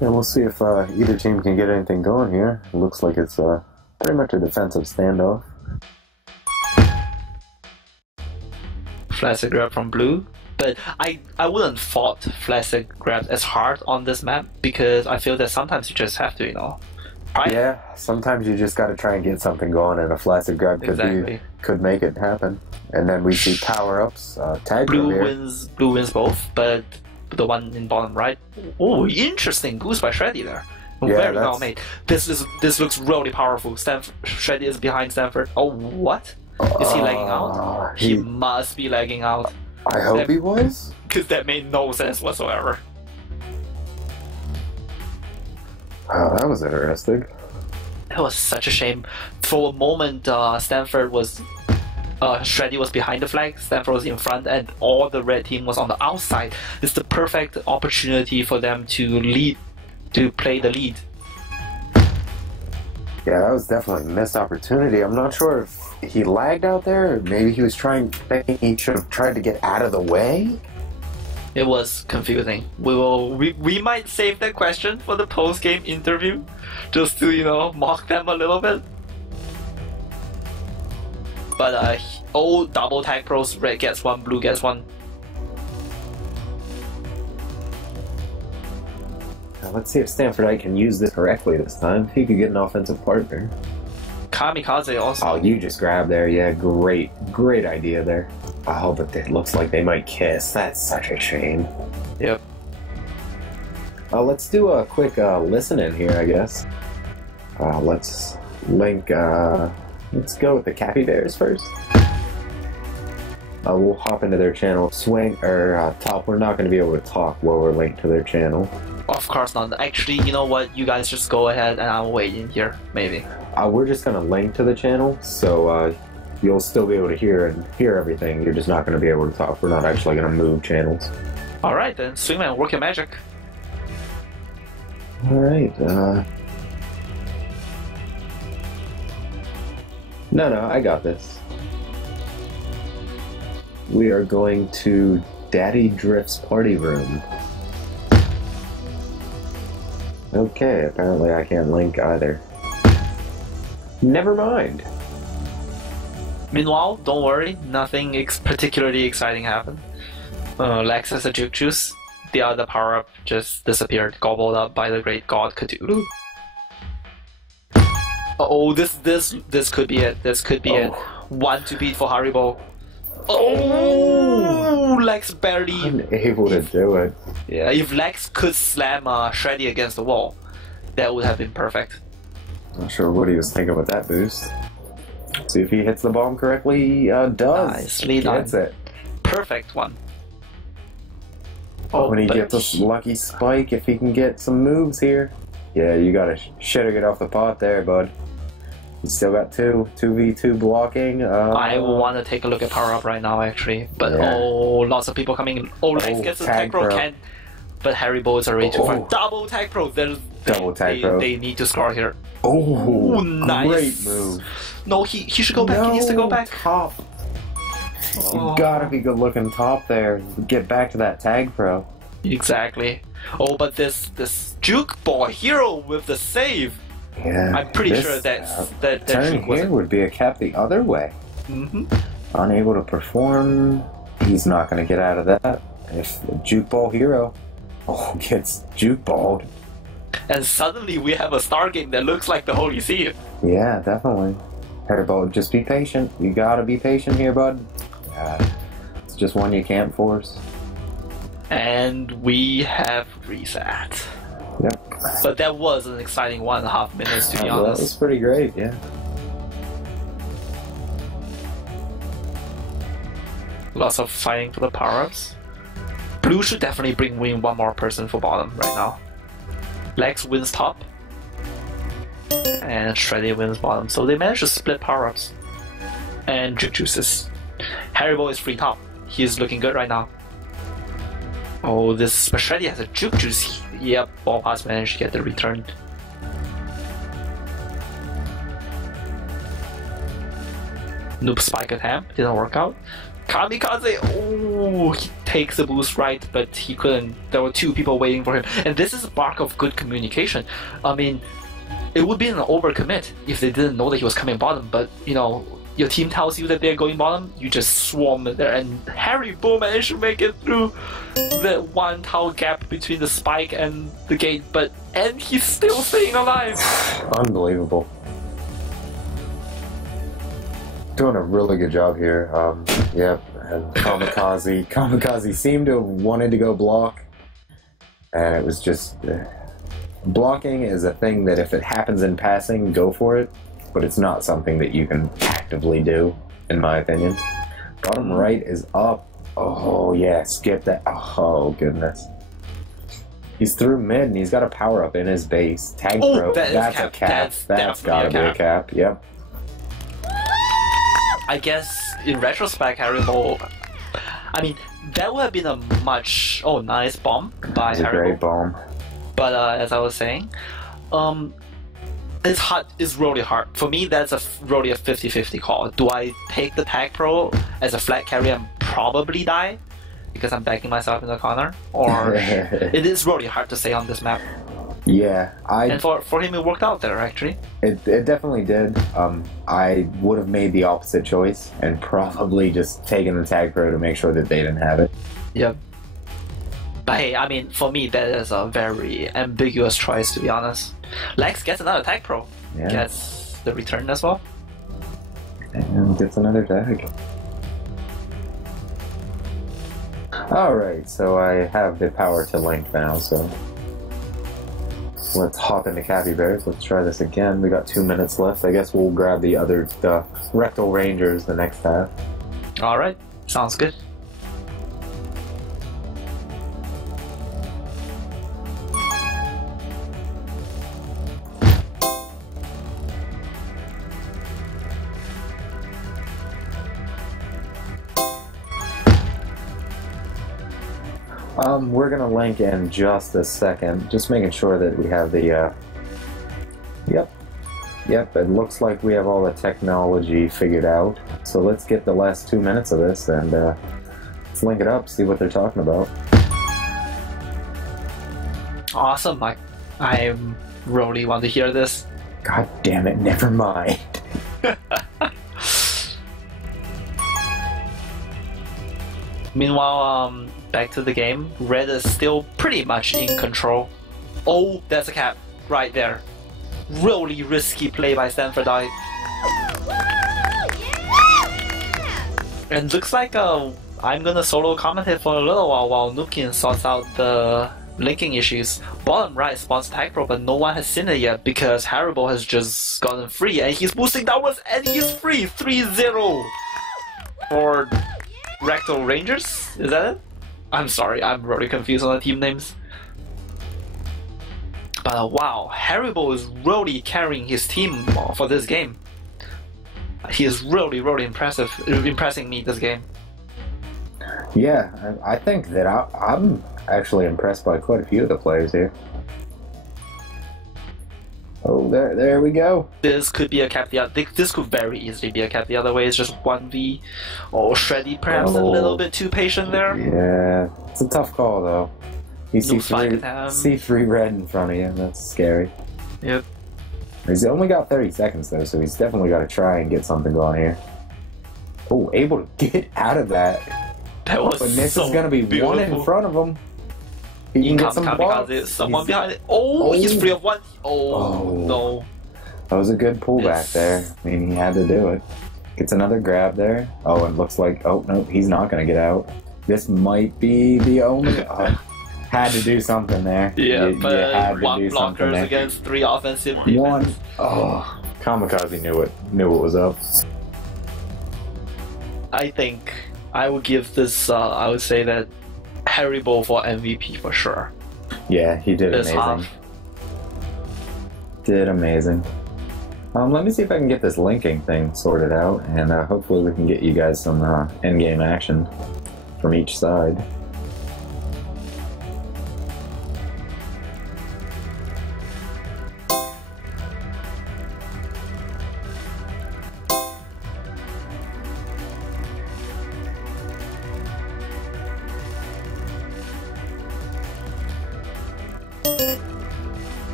Yeah, we'll see if either team can get anything going here. It looks like it's pretty much a defensive standoff. Flaccid grab from blue. But I wouldn't fault Flaccid grab as hard on this map because I feel that sometimes you just have to, you know. Right? Yeah, sometimes you just got to try and get something going, and a Flaccid grab could make it happen. And then we see power-ups. Tag blue wins both, but the one in bottom right. Oh, interesting boost by Shreddy there. Yeah, very well made. This looks really powerful. Shreddy is behind Stanford. Oh, what? Is he lagging out? He must be lagging out. I hope he was. Because that made no sense whatsoever. Oh, that was interesting. That was such a shame. For a moment, Stanford was... Shreddy was behind the flag, Stanford was in front, and all the red team was on the outside. It's the perfect opportunity for them to play the lead. Yeah, that was definitely a missed opportunity. I'm not sure if he lagged out there, or maybe he was thinking he should have tried to get out of the way. It was confusing. We might save that question for the post-game interview, just to, you know, mock them a little bit. But double tag pros, red gets one, blue gets one. Now let's see if Stanford can use this correctly this time. He could get an offensive partner. Kamikaze also. Oh, you just grabbed there. Yeah, great idea there. Oh, but it looks like they might kiss. That's such a shame. Yep. Let's do a quick listen in here, I guess. Let's link. Let's go with the Capybaras first. We'll hop into their channel. Top. We're not going to be able to talk while we're linked to their channel. Of course not. Actually, you know what? You guys just go ahead and I'll wait in here, maybe. We're just going to link to the channel, so you'll still be able to hear everything. You're just not going to be able to talk. We're not actually going to move channels. Alright then, Swingman, work your magic. Alright, No, I got this. We are going to Daddy Drift's party room. Okay, apparently I can't link either. Never mind. Meanwhile, don't worry, nothing particularly exciting happened. Lex has a Juke Juice. The other power-up just disappeared, gobbled up by the great god Cthulhu. Oh, this could be it. This could be it. One to beat for Haribo. Oh, Lex barely unable to do it. Yeah, if Lex could slam Shreddy against the wall, that would have been perfect. Not sure what he was thinking with that boost. See if he hits the bomb correctly. He does. Nicely done. Gets it. Perfect one. When he gets this lucky spike, if he can get some moves here. Yeah, you gotta get off the pot there, bud. You still got 2v2 blocking. I want to take a look at power up right now, actually. But yeah. Lots of people coming in. Lex gets a tag pro, can't. But Haribo is already too far. Double tag pro. Double tag pro. They need to score here. Oh, nice. Great move. No, he should go back. No, he needs to go back. Top. You gotta be good looking top there. Get back to that tag pro. Exactly. Oh, but this juke ball hero with the save. Yeah. I'm pretty sure that turn here would be a cap the other way. Unable to perform. He's not gonna get out of that. If the juke ball hero gets juke balled. And suddenly we have a star game that looks like the Holy See. Yeah, definitely. Haribo, just be patient. You gotta be patient here, bud. It's just one you can't force. And we have reset. Yep. But that was an exciting 1.5 minutes, to be honest. That was pretty great, yeah. Lots of fighting for the power-ups. Blue should definitely win one more person for bottom right now. Lex wins top. And Shreddy wins bottom. So they managed to split power-ups. And Juke Juices. Haribo is free top. He's looking good right now. Oh, this Shreddy has a Juke Juice. Yep, Ball Pass managed to get the return. Noob Spike attempt, didn't work out. Kamikaze, oh, he takes the boost right, but he couldn't. There were two people waiting for him. And this is a mark of good communication. I mean, it would be an overcommit if they didn't know that he was coming bottom, but, you know, your team tells you that they're going bottom, you just swarm it there, and Haribo managed to make it through the 1 tower gap between the spike and the gate, and he's still staying alive. Unbelievable. Doing a really good job here. Yep, and Kamikaze seemed to have wanted to go block, and it was just blocking is a thing that if it happens in passing, go for it, but it's not something that you can actively do, in my opinion. Bottom right is up. Oh yeah, skip that. Oh goodness. He's through mid and he's got a power up in his base. Tag throw. That's a cap. That's gotta be a cap. Yep. I guess in retrospect, Haribo. I mean, that would have been a much nice bomb by It's a Haribo. great bomb. But as I was saying, it's hard. It's really hard for me. That's really a 50-50 call. Do I take the tag pro as a flat carry and probably die because I'm backing myself in the corner, or it is really hard to say on this map. Yeah, and for him it worked out there actually. It definitely did. I would have made the opposite choice and probably just taken the tag pro to make sure that they didn't have it. Yep. But hey, I mean, for me that is a very ambiguous choice, to be honest. Lex gets another tag pro. Yeah. Gets the return as well. And gets another tag. Alright, so I have the power to link now, so let's hop into Capybaras. Let's try this again. We got 2 minutes left. I guess we'll grab the Rectal Rangers the next half. Alright, sounds good. We're gonna link in just a second, just making sure that we have the, Yep, it looks like we have all the technology figured out. So let's get the last 2 minutes of this and let's link it up, see what they're talking about. Awesome, I really want to hear this. God damn it, never mind. Meanwhile, back to the game. Red is still pretty much in control. Oh, that's a cap right there. Really risky play by Stanford Eye. And looks like I'm gonna solo commentate for a little while Nukin sorts out the linking issues. Bottom right spawns tag pro, but no one has seen it yet because Haribo has just gotten free and he's boosting downwards and he's free. 3-0 for Rectal Rangers. Is that it? I'm sorry, I'm really confused on the team names. But wow, Haribo is really carrying his team for this game. He is really impressing me this game. Yeah, I think that I'm actually impressed by quite a few of the players here. Oh, there we go. This could be a cap the other. This could very easily be a cap the other way. It's just 1v. Oh, Shreddy perhaps a little bit too patient there. Yeah, it's a tough call though. You see three red in front of you. That's scary. Yep. He's only got 30 seconds though, so he's definitely got to try and get something going here. Oh, able to get out of that. That was But this so is going to be beautiful. One in front of him. He can get some blocks. Someone behind it. Oh, he's free of one. Oh, no. That was a good pullback there. I mean, he had to do it. Gets another grab there. Oh, and looks like, oh, no, he's not going to get out. This might be the only... had to do something there. Yeah, you but had to one do something blockers there. against 3 offensive defense. One. Oh, Kamikaze knew what was up. I think I would give this, I would say that Haribo for MVP for sure. Yeah, he did This amazing. half. Did amazing. Let me see if I can get this linking thing sorted out, and hopefully we can get you guys some in-game action from each side.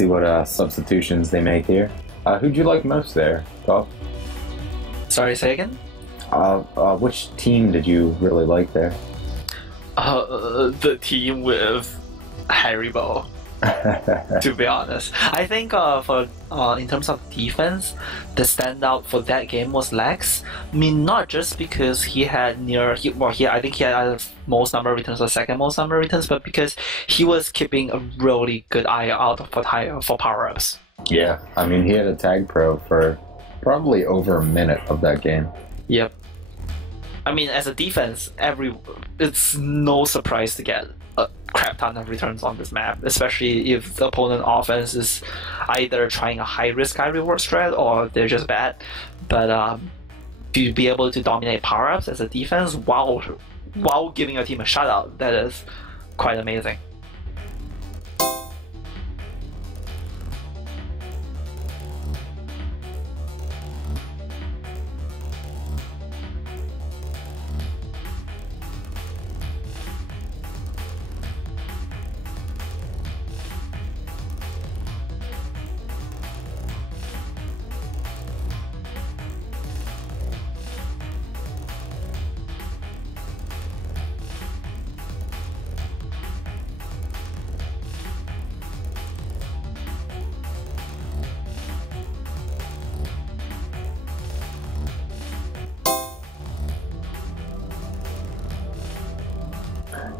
see what substitutions they make here. Who'd you like most there, Bob? Sorry, say again? Which team did you really like there? The team with Haribo. To be honest, I think for in terms of defense, the standout for that game was Lex. I mean, not just because he had I think he had either most number of returns or second most number of returns, but because he was keeping a really good eye out for power-ups. Yeah, I mean, he had a tag pro for probably over a minute of that game. Yep. I mean, as a defense, it's no surprise to get a crap ton of returns on this map, especially if the opponent offense is either trying a high-risk, high-reward strat, or they're just bad. But to be able to dominate power-ups as a defense while giving your team a shutout, that is quite amazing.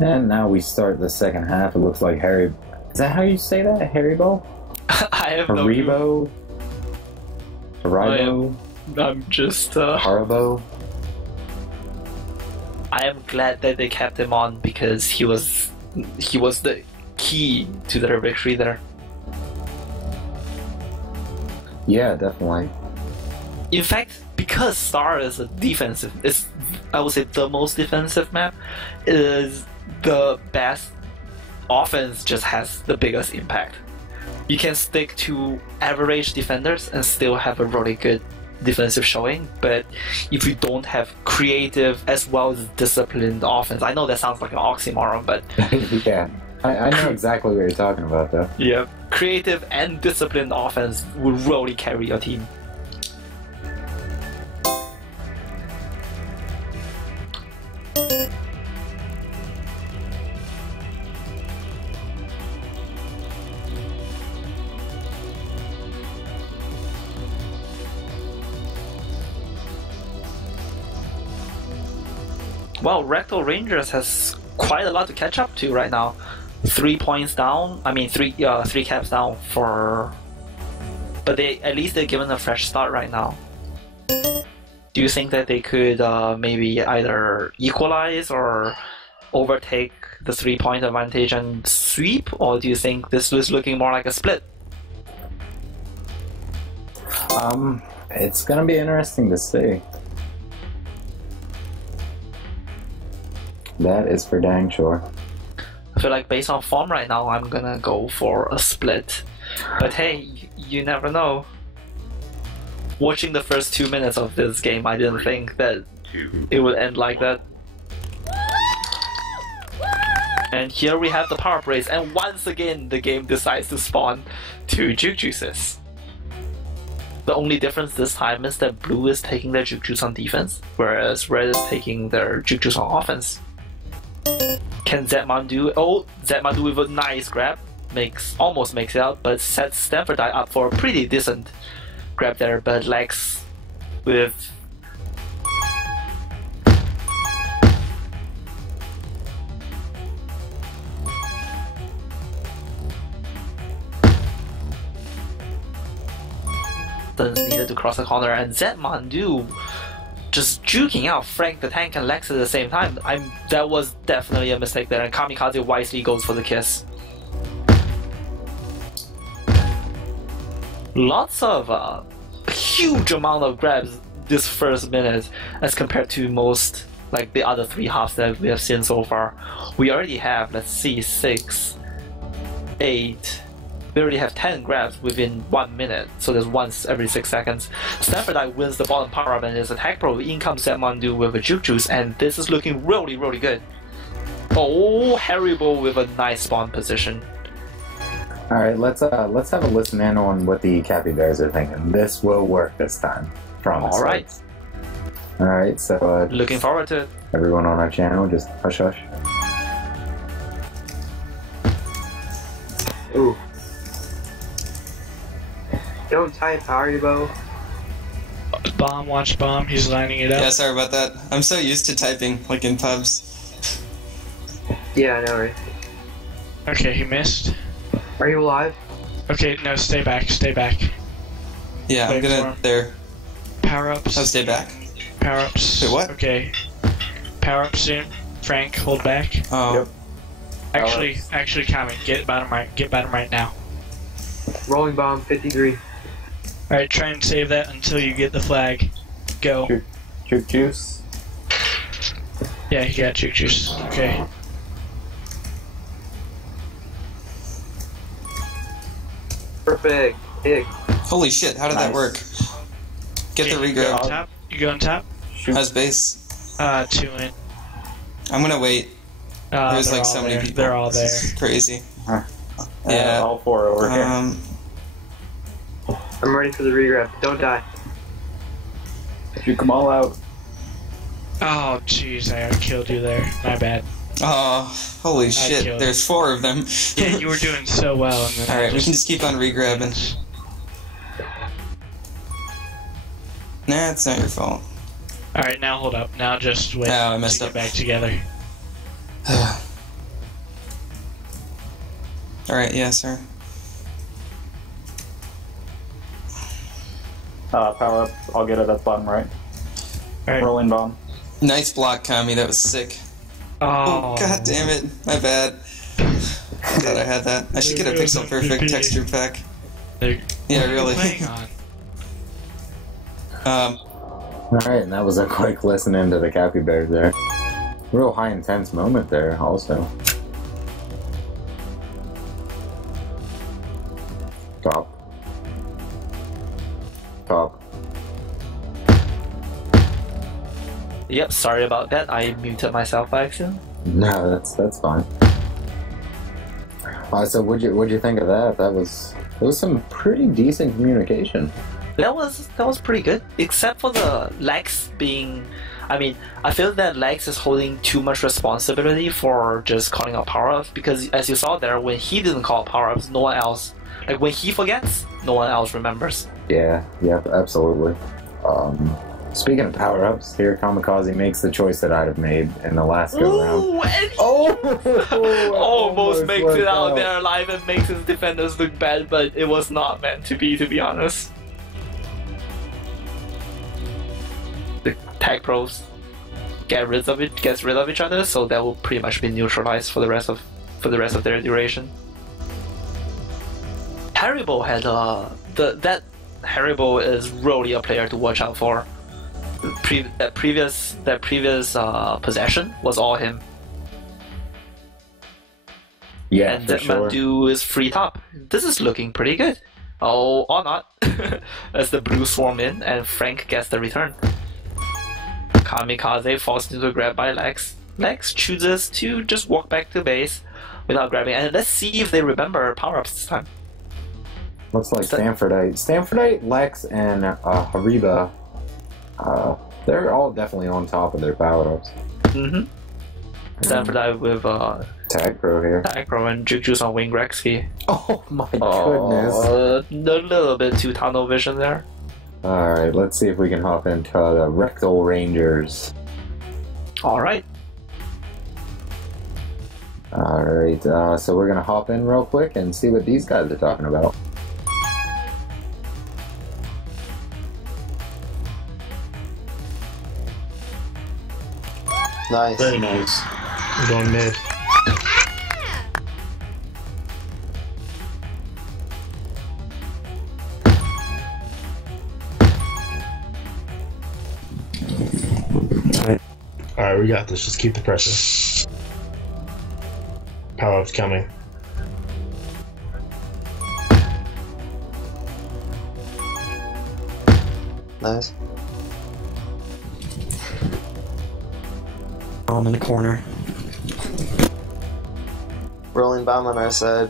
And now we start the second half. It looks like Harry... Is that how you say that? Haribo? I have no clue. Haribo? I'm just... Haribo? I am glad that they kept him on because he was the key to their victory there. Yeah, definitely. In fact, because Star is I would say the most defensive map, is the best offense just has the biggest impact. You can stick to average defenders and still have a really good defensive showing, but if you don't have creative as well as disciplined offense, I know that sounds like an oxymoron, but yeah, I know exactly what you're talking about though. Yeah, creative and disciplined offense will really carry your team. Well, Rectal Rangers has quite a lot to catch up to right now. 3 points down. I mean, three caps down for, but at least they're given a fresh start right now. Do you think that they could maybe either equalize or overtake the 3-point advantage and sweep, or do you think this was looking more like a split? It's gonna be interesting to see. That is for dang sure. I feel like based on form right now, I'm gonna go for a split. But hey, you never know. Watching the first 2 minutes of this game, I didn't think that it would end like that. And here we have the power brace, and once again the game decides to spawn 2 Juke Juices. The only difference this time is that blue is taking their Juke Juice on defense, whereas red is taking their Juke Juice on offense. Can Zetman do? Oh, Zetman with a nice grab, almost makes it out, but sets Stanford Die up for a pretty decent grab there. But Lex with needed to cross the corner, and Zetman just juking out Frank the Tank and Lex at the same time. That was definitely a mistake there, and Kamikaze wisely goes for the kiss. Lots of huge amount of grabs this first minute as compared to most, like the other 3 halves that we have seen so far. We already have, let's see, 6, 8. We already have 10 grabs within 1 minute, so there's once every 6 seconds. Stanford Eye wins the bottom power up and his attack pro. In comes Zetman with a Juke Juice, and this is looking really, really good. Oh, Haribo with a nice spawn position. All right, let's have a listen in on what the Capybaras are thinking. This will work this time. Promise. All right. All right, so Looking forward to it. everyone on our channel, just hush hush. Ooh. Don't type, Haribo. Bomb, watch bomb. He's lining it up. Yeah, sorry about that. I'm so used to typing, like in pubs. Yeah, I know, right? Okay, he missed. Are you alive? Okay, no, stay back, stay back. Yeah, I'm Wait for gonna. him. There. Power ups. Oh, stay back. Power ups. Wait, what? Okay. Power up soon. Frank, hold back. Oh. Yep. Actually, coming. Get bottom right. Get bottom right now. Rolling bomb, 53. Alright, try and save that until you get the flag. Go. Juke juice. Yeah, he got juke juice. Okay. Perfect. Pig. Holy shit! How did that Nice. work? Get the Okay, you go on regrab. top. You go on top. How's base? 2 in. I'm gonna wait. There's they're like all so many there. people. They're all there. This is crazy. Huh. Yeah. All four over here. I'm ready for the regrab. Don't die. Juke them all out. Oh, jeez, I killed you there. My bad. Oh, holy shit! killed There's 4 of them. Yeah, you were doing so well. And then All right, we can just keep on regrabbing. Nah, it's not your fault. All right, now hold up. Now just wait. Oh, I messed to up. Get back together. All right, yeah, sir. Power up. I'll get it at bottom right. All right. Rolling bomb. Nice block, Kami. That was sick. Oh, God damn it! My bad. I thought I had that. I should get a pixel perfect texture pack. Yeah, really. Playing on. All right, and that was a quick listen into the Capybaras there. Real high intense moment there, also. Top. Top. Yep, sorry about that. I muted myself by accident. No, that's fine. So what'd you think of that? It was some pretty decent communication. That was pretty good, except for the Lex being. I mean, I feel that Lex is holding too much responsibility for just calling out power-ups, because as you saw there, when he didn't call power-ups, no one else. Like when he forgets, no one else remembers. Yeah, absolutely. Speaking of power-ups, here Kamikaze makes the choice that I'd have made in the last go-round. Ooh, and Oh! almost makes worked it out there alive and makes his defenders look bad, but it was not meant to be honest. The tag pros gets rid of each other, so that will pretty much be neutralized for the rest of their duration. Haribo had that Haribo is really a player to watch out for. That previous possession was all him. Yeah, And for that sure. Mandu is free top. This is looking pretty good. Oh, or not. As the blue swarm in and Frank gets the return. Kamikaze falls into a grab by Lex. Lex chooses to just walk back to base without grabbing. And let's see if they remember power-ups this time. Looks like Stanfordite, Lex, and Hariba. They're all definitely on top of their power-ups. Mm-hmm. Stanfordite with Tag Pro here. Agro and Juju's on Wing Rexy. Oh my goodness. A little bit too tunnel vision there. Alright, let's see if we can hop into the Rectal Rangers. Alright. Alright, so we're gonna hop in real quick and see what these guys are talking about. Nice. Very nice. Going mid. Alright, we got this. Just keep the pressure. Power-up's coming. Nice. I'm in the corner. Rolling bomb on our side.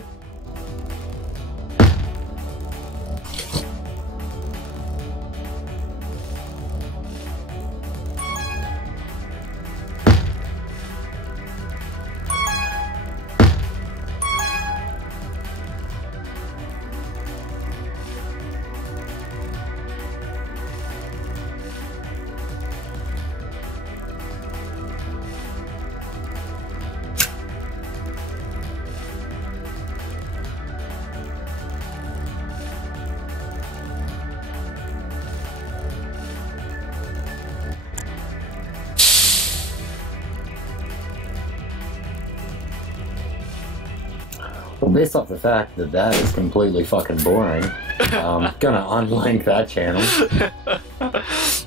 Well, based off the fact that that is completely fucking boring, I'm gonna unlink that channel.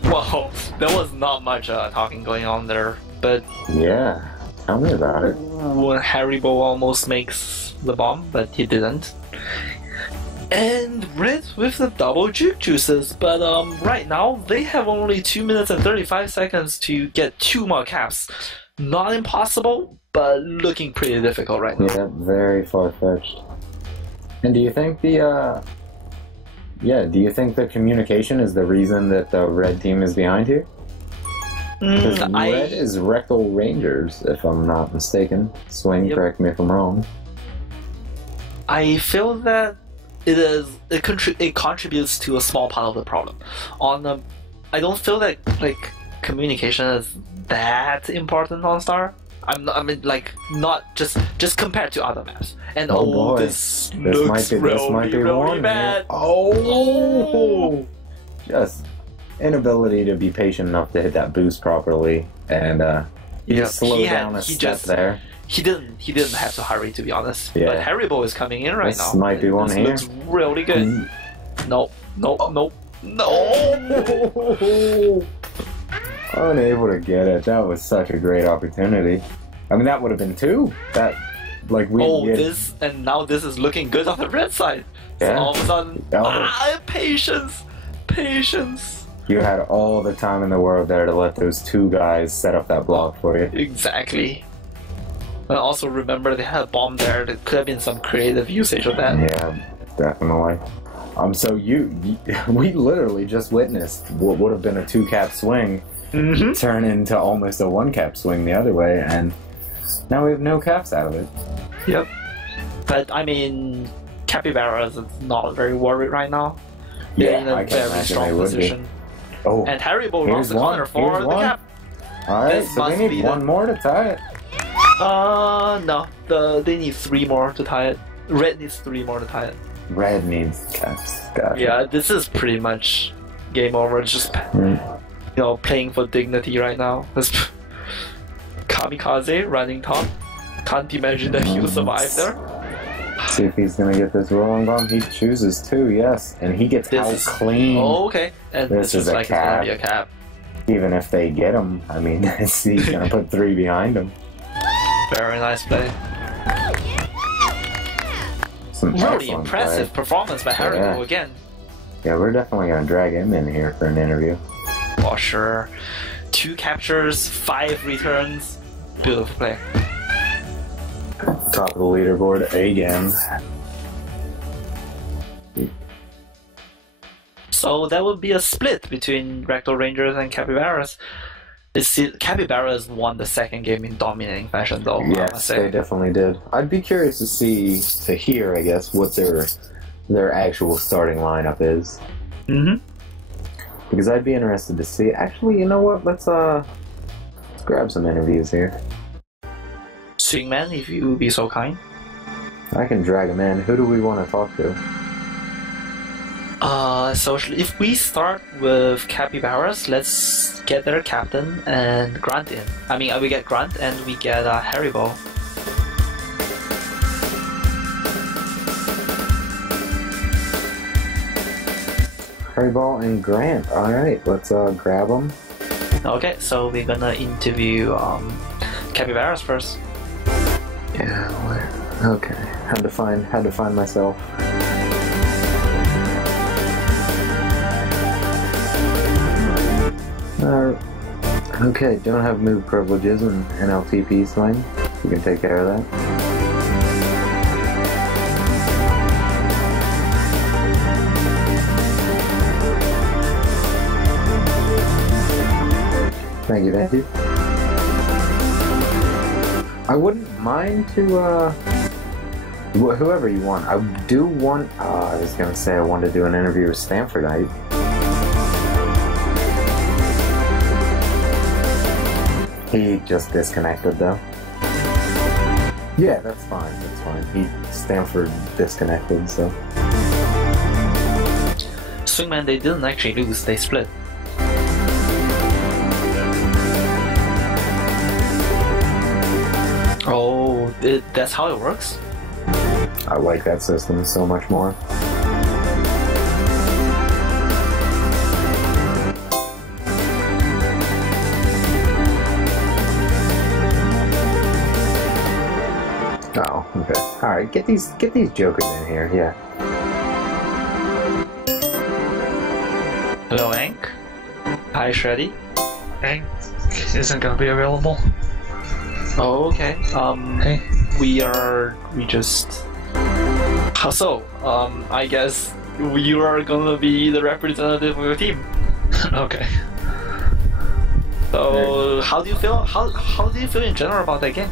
Well, there was not much talking going on there, but Yeah, tell me about it. when Haribo almost makes the bomb, but he didn't. And Red with the double juke juices, but right now they have only 2 minutes and 35 seconds to get 2 more caps. Not impossible, but looking pretty difficult right now. Yeah, very far-fetched. And do you think the communication is the reason that the red team is behind here? Because red is Rectal Rangers, if I'm not mistaken. Swing, Yep. correct me if I'm wrong. I feel that it contributes to a small part of the problem. I don't feel that like communication is that important on Star. Not just compared to other maps. And boy. this looks might be really one bad. here. Oh! Just inability to be patient enough to hit that boost properly, and he just slowed down a step there. He didn't have to hurry, to be honest. Yeah. But Haribo is coming in right now. This might be one this here. looks really good. Nope. No. Unable to get it. That was such a great opportunity. I mean, that would have been 2. That, like, we. Now this is looking good on the red side. So Yeah. all of a sudden, patience. You had all the time in the world there to let those 2 guys set up that block for you. Exactly. And also remember they had a bomb there. There could have been some creative usage of that. Yeah, definitely. So we literally just witnessed what would have been a 2-cap swing turn into almost a 1-cap swing the other way, and now we have no caps out of it. Yep. But I mean, Capybaras is not very worried right now. They're in a I can very imagine strong they would position. be. Oh, And Haribo runs here's the corner for here's the one. cap. Alright, this so must we be need the- one more to tie it. No. They need 3 more to tie it. Red needs 3 more to tie it. Red needs caps. Gotcha. Yeah, this is pretty much game over. It's just playing for dignity right now. Kamikaze running top. Can't imagine that he'll survive there. See if he's gonna get this rolling bomb. He chooses to, yes, and he gets out clean. Oh, okay. And This is a like it's gonna cap. be a cap. Even if they get him, I mean, he's gonna put 3 behind him. Very nice play. Some Really excellent impressive play. performance by Haribo Yeah. again. Yeah, we're definitely gonna drag him in here for an interview. For sure. 2 captures, 5 returns. Beautiful play. Top of the leaderboard again. So that would be a split between Rectal Rangers and Capybaras. Capybaras won the second game in dominating fashion, though. I must Yes, say. they definitely did. I'd be curious to hear, I guess, what their actual starting lineup is. Because I'd be interested to see. Actually, you know what? Let's grab some interviews here. Swingman, if you would be so kind. I can drag them in. Who do we want to talk to? So if we start with Capybaras, let's get their captain and Grunt in. I mean, we get Grunt and we get Haribo. Haribo and Grant. Alright, let's grab them. Okay, so we're gonna interview Capybaras first. Yeah, okay. Had to find myself. Okay, don't have move privileges in NLTP swing. You can take care of that. Thank you. I wouldn't mind to, whoever you want. I do want, I was gonna say I wanted to do an interview with Stanford. He just disconnected though. Yeah, that's fine. Stanford disconnected, so. Swingman, they didn't actually lose, they split. Oh, that's how it works? I like that system so much more. Oh, okay. Alright, get these jokers in here, yeah. Hello, Hank. Hi, Shreddy. Hank isn't gonna be available. Oh, okay. Hey. We just... So, I guess you are gonna be the representative of your team. Okay. So, how do you feel? How do you feel in general about that game?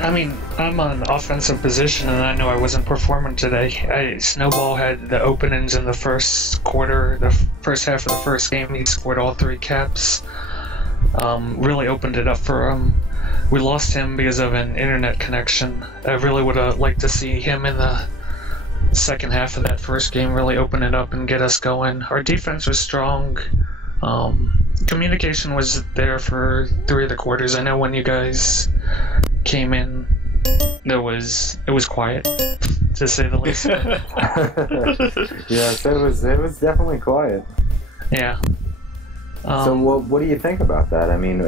I mean, I'm on an offensive position, and I know I wasn't performing today. Snowball had the openings in the first quarter, the first half of the first game. He scored all 3 caps. Really opened it up for him. We lost him because of an internet connection. I really would have liked to see him in the second half of that first game really open it up and get us going. Our defense was strong. Communication was there for 3 of the quarters. I know when you guys came in, it was quiet, to say the least. Yes, it was definitely quiet. Yeah. So what do you think about that? I mean,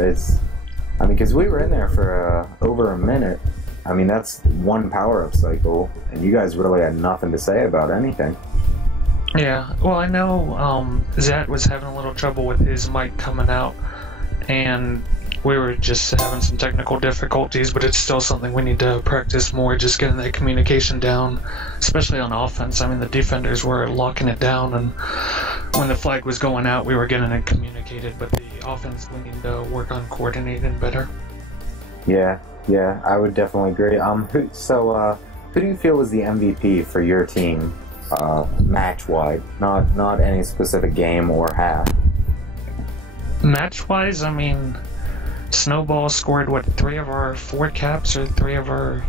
because we were in there for over a minute. I mean, that's one power-up cycle, and you guys really had nothing to say about anything. Yeah, well, I know Zat was having a little trouble with his mic coming out, and we were just having some technical difficulties, but it's still something we need to practice more, just getting that communication down, especially on offense. I mean, the defenders were locking it down, and when the flag was going out, we were getting it communicated, but the offense, we need to work on coordinating better. Yeah, I would definitely agree. Who do you feel was the MVP for your team, match-wide? Not any specific game or half. Match-wise, I mean, Snowball scored, 3 of our 4 caps, or 3 of our...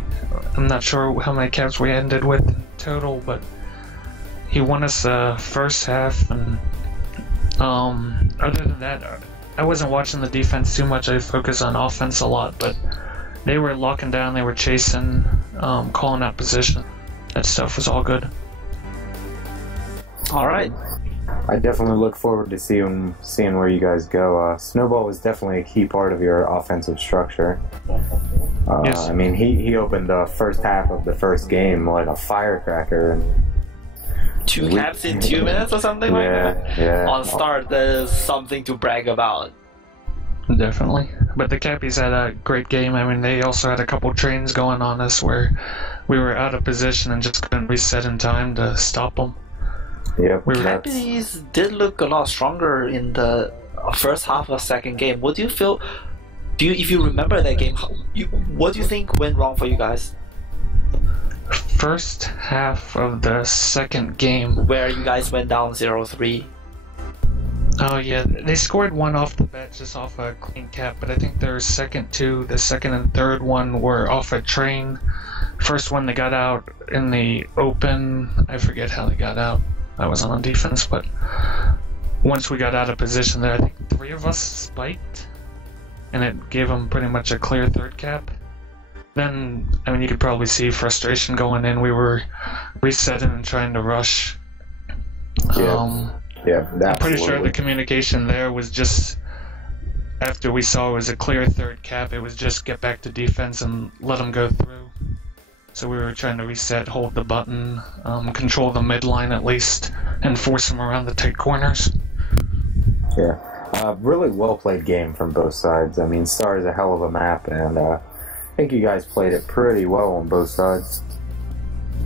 I'm not sure how many caps we ended with in total, but he won us the first half, and other than that, I wasn't watching the defense too much. I focused on offense a lot, but they were locking down, they were chasing, calling out position. That stuff was all good. Alright. I definitely look forward to seeing where you guys go. Snowball was definitely a key part of your offensive structure. Yes. I mean, he opened the first half of the first game like a firecracker. 2 caps in 2 minutes or something like that? Yeah. On start, there's something to brag about. Definitely. But the Cappies had a great game. I mean, they also had a couple trains going on us where we were out of position and just couldn't reset in time to stop them. Yep. Cappies did look a lot stronger in the first half of the second game. What do you feel? If you remember that game, what do you think went wrong for you guys? First half of the second game, where you guys went down 0-3. Oh yeah, they scored 1 off the bat, just off a clean cap, but I think their second 2, the second and third one were off a train. First one they got out in the open, I forget how they got out. I wasn't on defense, but once we got out of position there, I think 3 of us spiked, and it gave them pretty much a clear third cap. Then, I mean, you could probably see frustration going in. We were resetting and trying to rush. Yeah, I'm pretty sure the communication there was just, after we saw it was a clear third cap, it was just get back to defense and let them go through. So we were trying to reset, hold the button, control the midline at least, and force them around the tight corners. Yeah, really well played game from both sides. I mean, Star is a hell of a map, and I think you guys played it pretty well on both sides.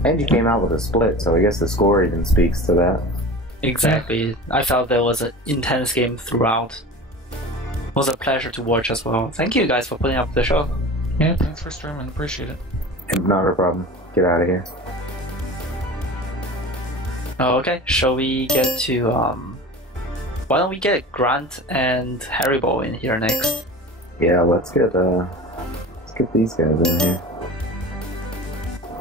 And you came out with a split, so I guess the score even speaks to that. Exactly. I felt there was an intense game throughout. It was a pleasure to watch as well. Thank you guys for putting up the show. Yeah, thanks for streaming. Appreciate it. Not a problem. Get out of here. Okay, shall we get to why don't we get Grant and Haribo in here next? Yeah, let's get these guys in here.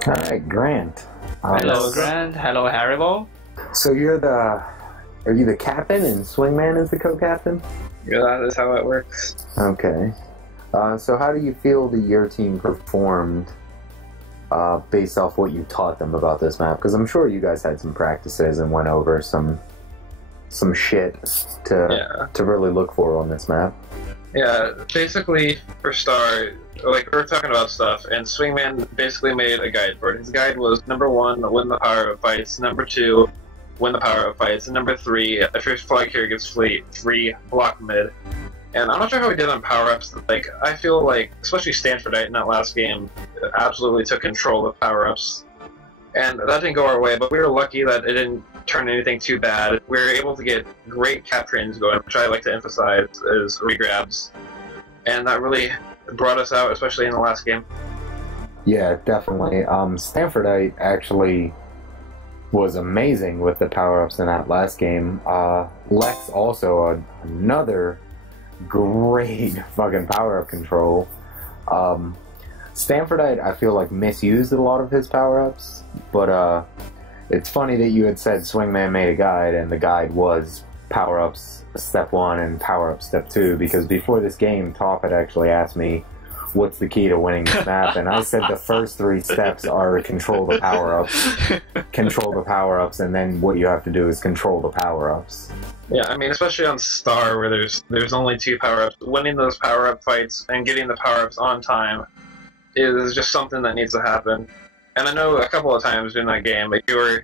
Alright, Grant. Hello Grant, hello Haribo. So are you the captain and Swingman is the co-captain? Yeah, that is how it works. Okay. So how do you feel that your team performed based off what you taught them about this map? Because I'm sure you guys had some practices and went over some shit to really look for on this map. Yeah, basically for Star, like we were talking about stuff, and Swingman basically made a guide for it. His guide was number 1, win the power-up fights. Number 2, win the power-up fights. And number 3, if your flag carrier gets free, block mid. And I'm not sure how he did on power-ups. Like, I feel like, especially Stanfordite in that last game, absolutely took control of power-ups. And that didn't go our way, but we were lucky that it didn't turn anything too bad. We were able to get great cap trains going, which I like to emphasize is regrabs. And that really brought us out, especially in the last game. Yeah, definitely. Stanfordite actually was amazing with the power-ups in that last game. Lex also another great fucking power-up control. Stanfordite, I feel like, misused a lot of his power-ups, but it's funny that you had said Swingman made a guide, and the guide was power-ups step 1 and power-ups step 2, because before this game, Top had actually asked me, what's the key to winning this map? And I said the first 3 steps are control the power-ups, and then what you have to do is control the power-ups. Yeah, I mean, especially on Star, where there's only 2 power-ups, winning those power-up fights and getting the power-ups on time is just something that needs to happen. And I know a couple of times during that game, like I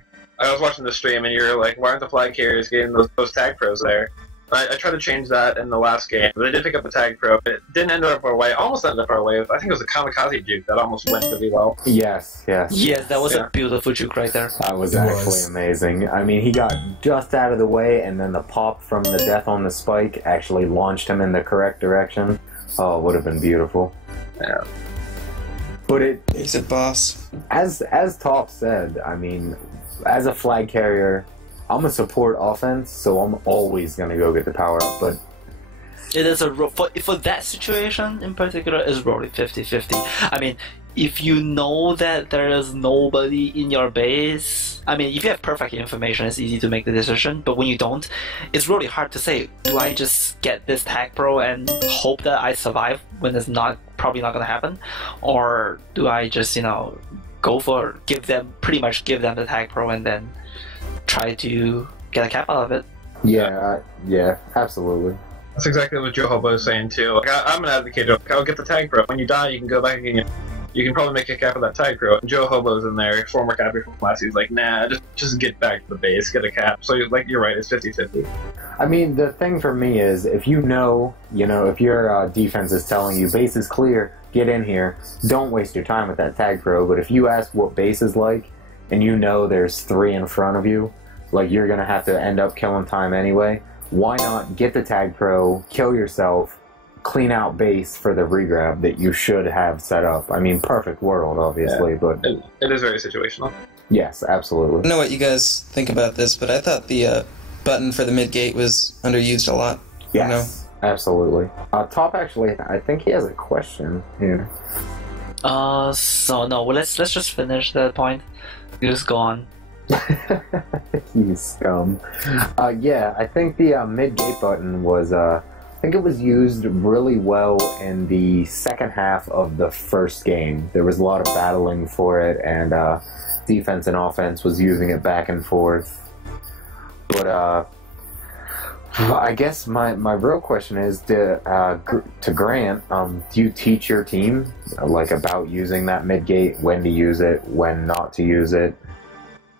was watching the stream and you were like, why aren't the flag carriers getting those tag pros there? I tried to change that in the last game, but I did pick up a tag pro. It didn't end up our way, almost ended up our way. I think it was a kamikaze juke that almost went pretty well. Yes. Yes, that was a beautiful juke right there. That was actually amazing. I mean, he got just out of the way, and then the pop from the death on the spike actually launched him in the correct direction. Oh, it would have been beautiful. Yeah. But he's a boss. As Top said, I mean, as a flag carrier, I'm a support offense, so I'm always gonna go get the power up. But it is for that situation in particular, is really 50-50. I mean, if you know that there is nobody in your base, I mean, if you have perfect information, it's easy to make the decision. But when you don't, it's really hard to say, do I just get this tag pro and hope that I survive when it's probably not going to happen? Or do I just, pretty much give them the tag pro and then try to get a cap out of it? Yeah, absolutely. That's exactly what Joe Hobo is saying too. Like, I'm an advocate of, I'll get the tag pro. When you die, you can go back and you can probably make a cap of that tag pro. And Joe Hobo's in there, former capper from class. He's like, nah, just get back to the base, get a cap. So you're right, it's 50-50. I mean, the thing for me is, if if your defense is telling you base is clear, get in here, don't waste your time with that tag pro. But if you ask what base is like, and you know there's 3 in front of you, like you're gonna have to end up killing time anyway, why not get the tag pro, kill yourself, clean out base for the regrab that you should have set up? I mean, perfect world, obviously, but it is very situational. Yes, absolutely. I don't know what you guys think about this, but I thought the button for the mid gate was underused a lot. Yes, absolutely. Top, actually, I think he has a question here. So no, let's just finish that point. You just go on. You scum. Yeah, I think the mid-gate button was, I think it was used really well in the second half of the first game. There was a lot of battling for it, and defense and offense was using it back and forth. But I guess my real question is to Grant, do you teach your team about using that mid-gate, when to use it, when not to use it?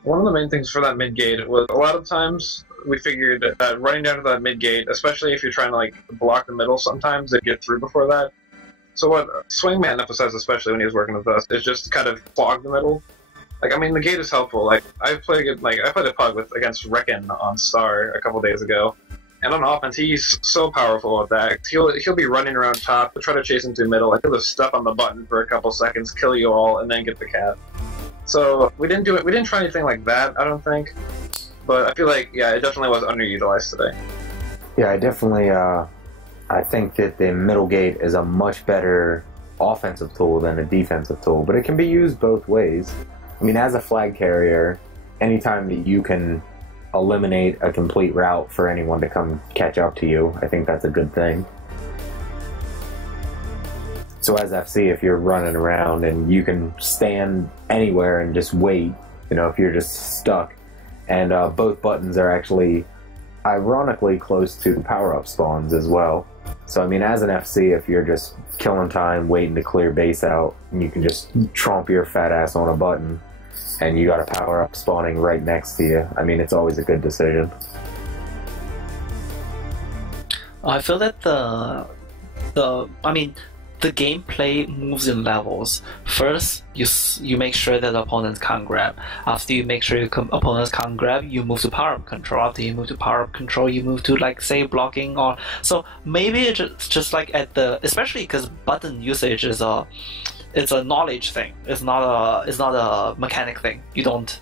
One of the main things for that mid-gate was, a lot of times we figured that running down to that mid-gate, especially if you're trying to block the middle, sometimes they get through before that. So what Swingman emphasized, especially when he was working with us, is just kind of clog the middle. I mean, the gate is helpful. I played a pug against Rectal on Star a couple days ago, and on offense he's so powerful at that. He'll be running around top, try to chase into middle, he'll just step on the button for a couple seconds, kill you all, and then get the cap. So we didn't do it. We didn't try anything like that, I don't think. But I feel like, it definitely was underutilized today. Yeah, I definitely. I think that the middle gate is a much better offensive tool than a defensive tool, but it can be used both ways. I mean, as a flag carrier, anytime that you can eliminate a complete route for anyone to come catch up to you, I think that's a good thing. So as FC, if you're running around and you can stand anywhere and just wait, you know, if you're just stuck, and both buttons are actually ironically close to the power-up spawns as well. So I mean, as an FC, if you're just killing time, waiting to clear base out, and you can just tromp your fat ass on a button, and you got a power-up spawning right next to you, I mean, it's always a good decision. I feel that the gameplay moves in levels. First, you make sure that the opponents can't grab. After you make sure your opponents can't grab, you move to power-up control. After you move to power-up control, you move to, like, say, blocking. Or so maybe it's just like at the, especially because button usage is it's a knowledge thing. It's not a mechanic thing. You don't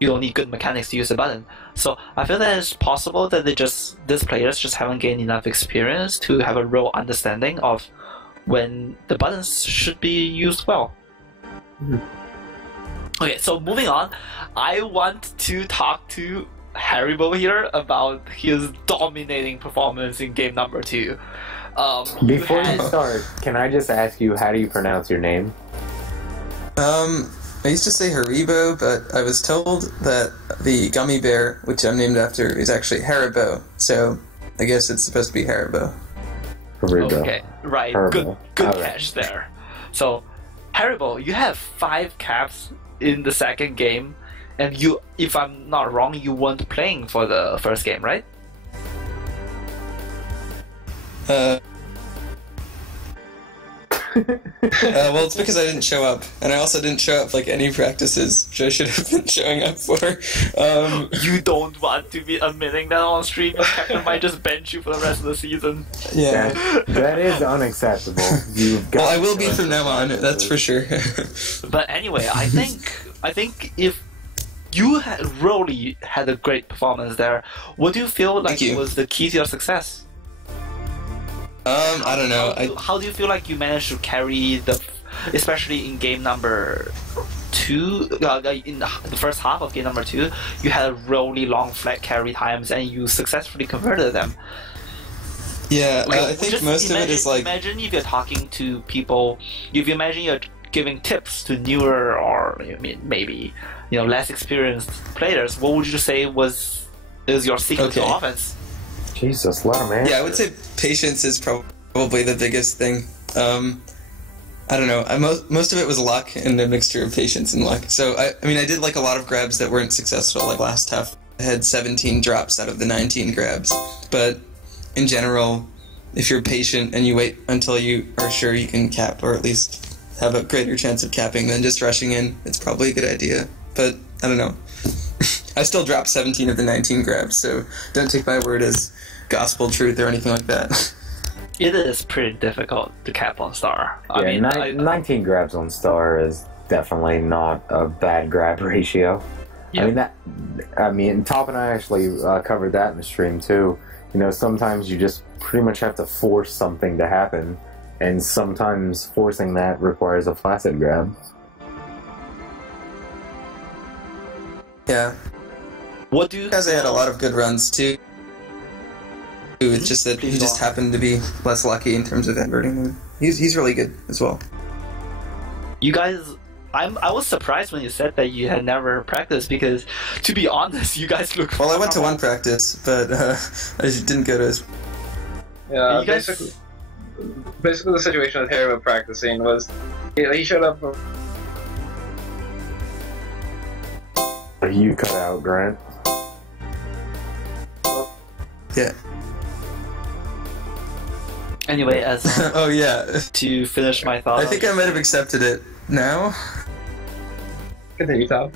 need good mechanics to use the button. So I feel that it's possible that these players just haven't gained enough experience to have a real understanding of when the buttons should be used well. Okay, so moving on, I want to talk to Haribo here about his dominating performance in game number 2. Before you start, can I just ask you, how do you pronounce your name? I used to say Haribo, but I was told that the gummy bear, which I'm named after, is actually Haribo. So I guess it's supposed to be Haribo. Haribo. Okay, right. Haribo. Good catch there. So, Haribo, you have 5 caps in the second game, and you, if I'm not wrong, you weren't playing for the first game, right? Well, it's because I didn't show up, and I also didn't show up like any practices, which I should have been showing up for. You don't want to be admitting that on stream. Your captain might just bench you for the rest of the season. Yeah, that is unacceptable. Well, I will be from now on. That's for sure. But anyway, I think if you really had a great performance there, what do you feel like was the key to your success? I don't know. How do you feel like you managed to carry especially in game number 2, in the first half of game number 2, you had really long flat carry times and you successfully converted them. Yeah, I think most of it is like... Imagine if you're talking to people, if you imagine you're giving tips to newer or maybe less experienced players, what would you say is your secret to offense? Jesus, let him answer. Yeah, I would say patience is probably the biggest thing. I don't know. Most of it was luck and a mixture of patience and luck. So, I did like a lot of grabs that weren't successful. Like last half, I had 17 drops out of the 19 grabs. But in general, if you're patient and you wait until you are sure you can cap, or at least have a greater chance of capping than just rushing in, it's probably a good idea. But, I don't know. I still dropped 17 of the 19 grabs, so don't take my word as gospel truth or anything like that. It is pretty difficult to cap on star. Yeah, 19 grabs on star is definitely not a bad grab ratio. Yeah. Top and I actually covered that in the stream too. Sometimes you just pretty much have to force something to happen, and sometimes forcing that requires a flaccid grab. Yeah. What do you? Because I had a lot of good runs too. It's just that he just happened to be less lucky in terms of converting them. He's really good as well. You guys, I was surprised when you said that you had never practiced, because, to be honest, you guys look... Well, I went to one practice, but I didn't go to his... Yeah, basically the situation with Haribo practicing was he showed up... You cut out, Grant. Yeah. Anyway, as oh yeah, to finish my thought, I think I might have accepted it now. Continue, Tom.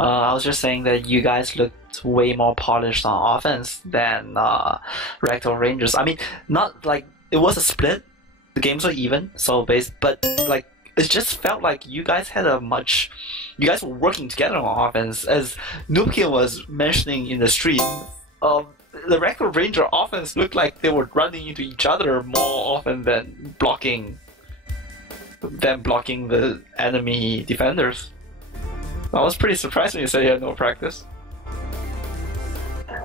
I was just saying that you guys looked way more polished on offense than Rectal Rangers. Not like it was a split. The games were even, but like it just felt like you guys were working together on offense. As Noobkin was mentioning in the stream, the Rectal Ranger offense looked like they were running into each other more often than blocking the enemy defenders. I was pretty surprised when you said you had no practice.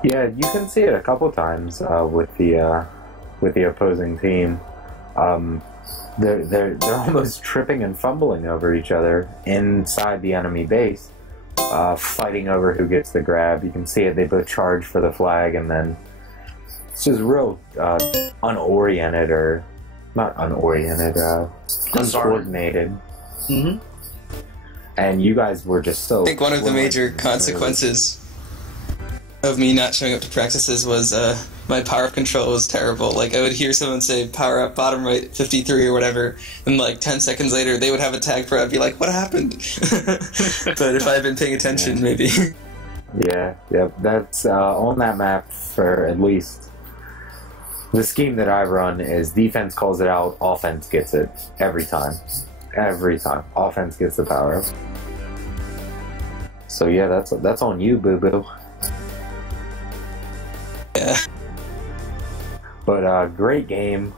Yeah, you can see it a couple times with the opposing team. They're almost tripping and fumbling over each other inside the enemy base, fighting over who gets the grab. You can see it. They both charge for the flag, and then it's just real unoriented, or not unoriented, uncoordinated. Mm-hmm. And you guys were just so. I think one of the major consequences of me not showing up to practices was my power control was terrible. Like, I would hear someone say power up bottom right 53 or whatever, and like 10 seconds later they would have a tag for it. I'd be like, what happened? But if I had been paying attention, maybe. Yeah, that's on that map for at least. The scheme that I run is defense calls it out, offense gets it every time. Every time. Offense gets the power up. So yeah, that's on you, boo-boo. Yeah. But great game.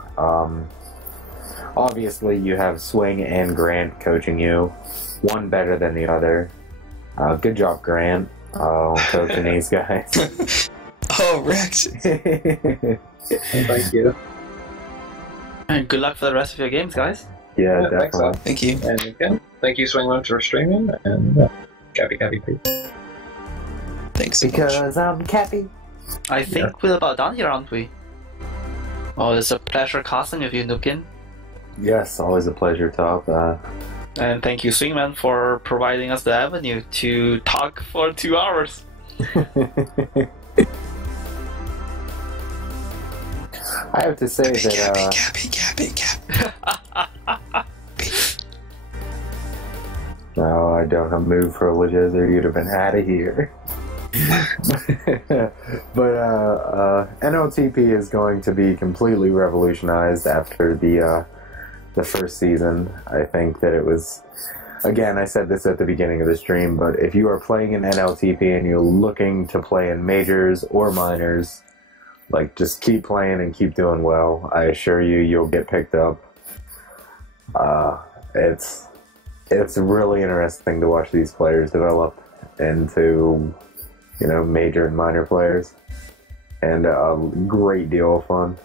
Obviously you have Swing and Grant coaching you. One better than the other. Good job, Grant. Coaching these guys. Oh, Rex. Thank you. And good luck for the rest of your games, guys. Yeah, Thanks, definitely. Thank you. And again, thank you, Swingman, for streaming, and Cappy. Thanks so much. Because I'm Cappy. I think we're about done here, aren't we? Oh, it's a pleasure casting with you, Nukin. Yes, always a pleasure to talk. And thank you, Swingman, for providing us the avenue to talk for 2 hours. I have to say that Cappy. no, I don't have move privileges, or you'd have been out of here. But NLTP is going to be completely revolutionized after the first season. I think that it was, again, I said this at the beginning of the stream, but if you are playing in NLTP and you're looking to play in majors or minors, like, just keep playing and keep doing well. I assure you, you'll get picked up. It's really interesting to watch these players develop into, you know, major and minor players, and a great deal of fun.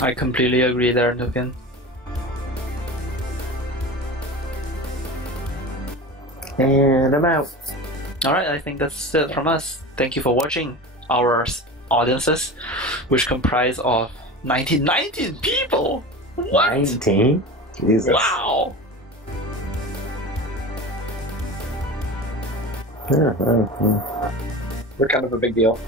I completely agree there, Nukin. And I'm out. Alright, I think that's it from us. Thank you for watching our audiences, which comprise of 19 people! What? 19? Jesus. Wow! Yeah, We're kind of a big deal.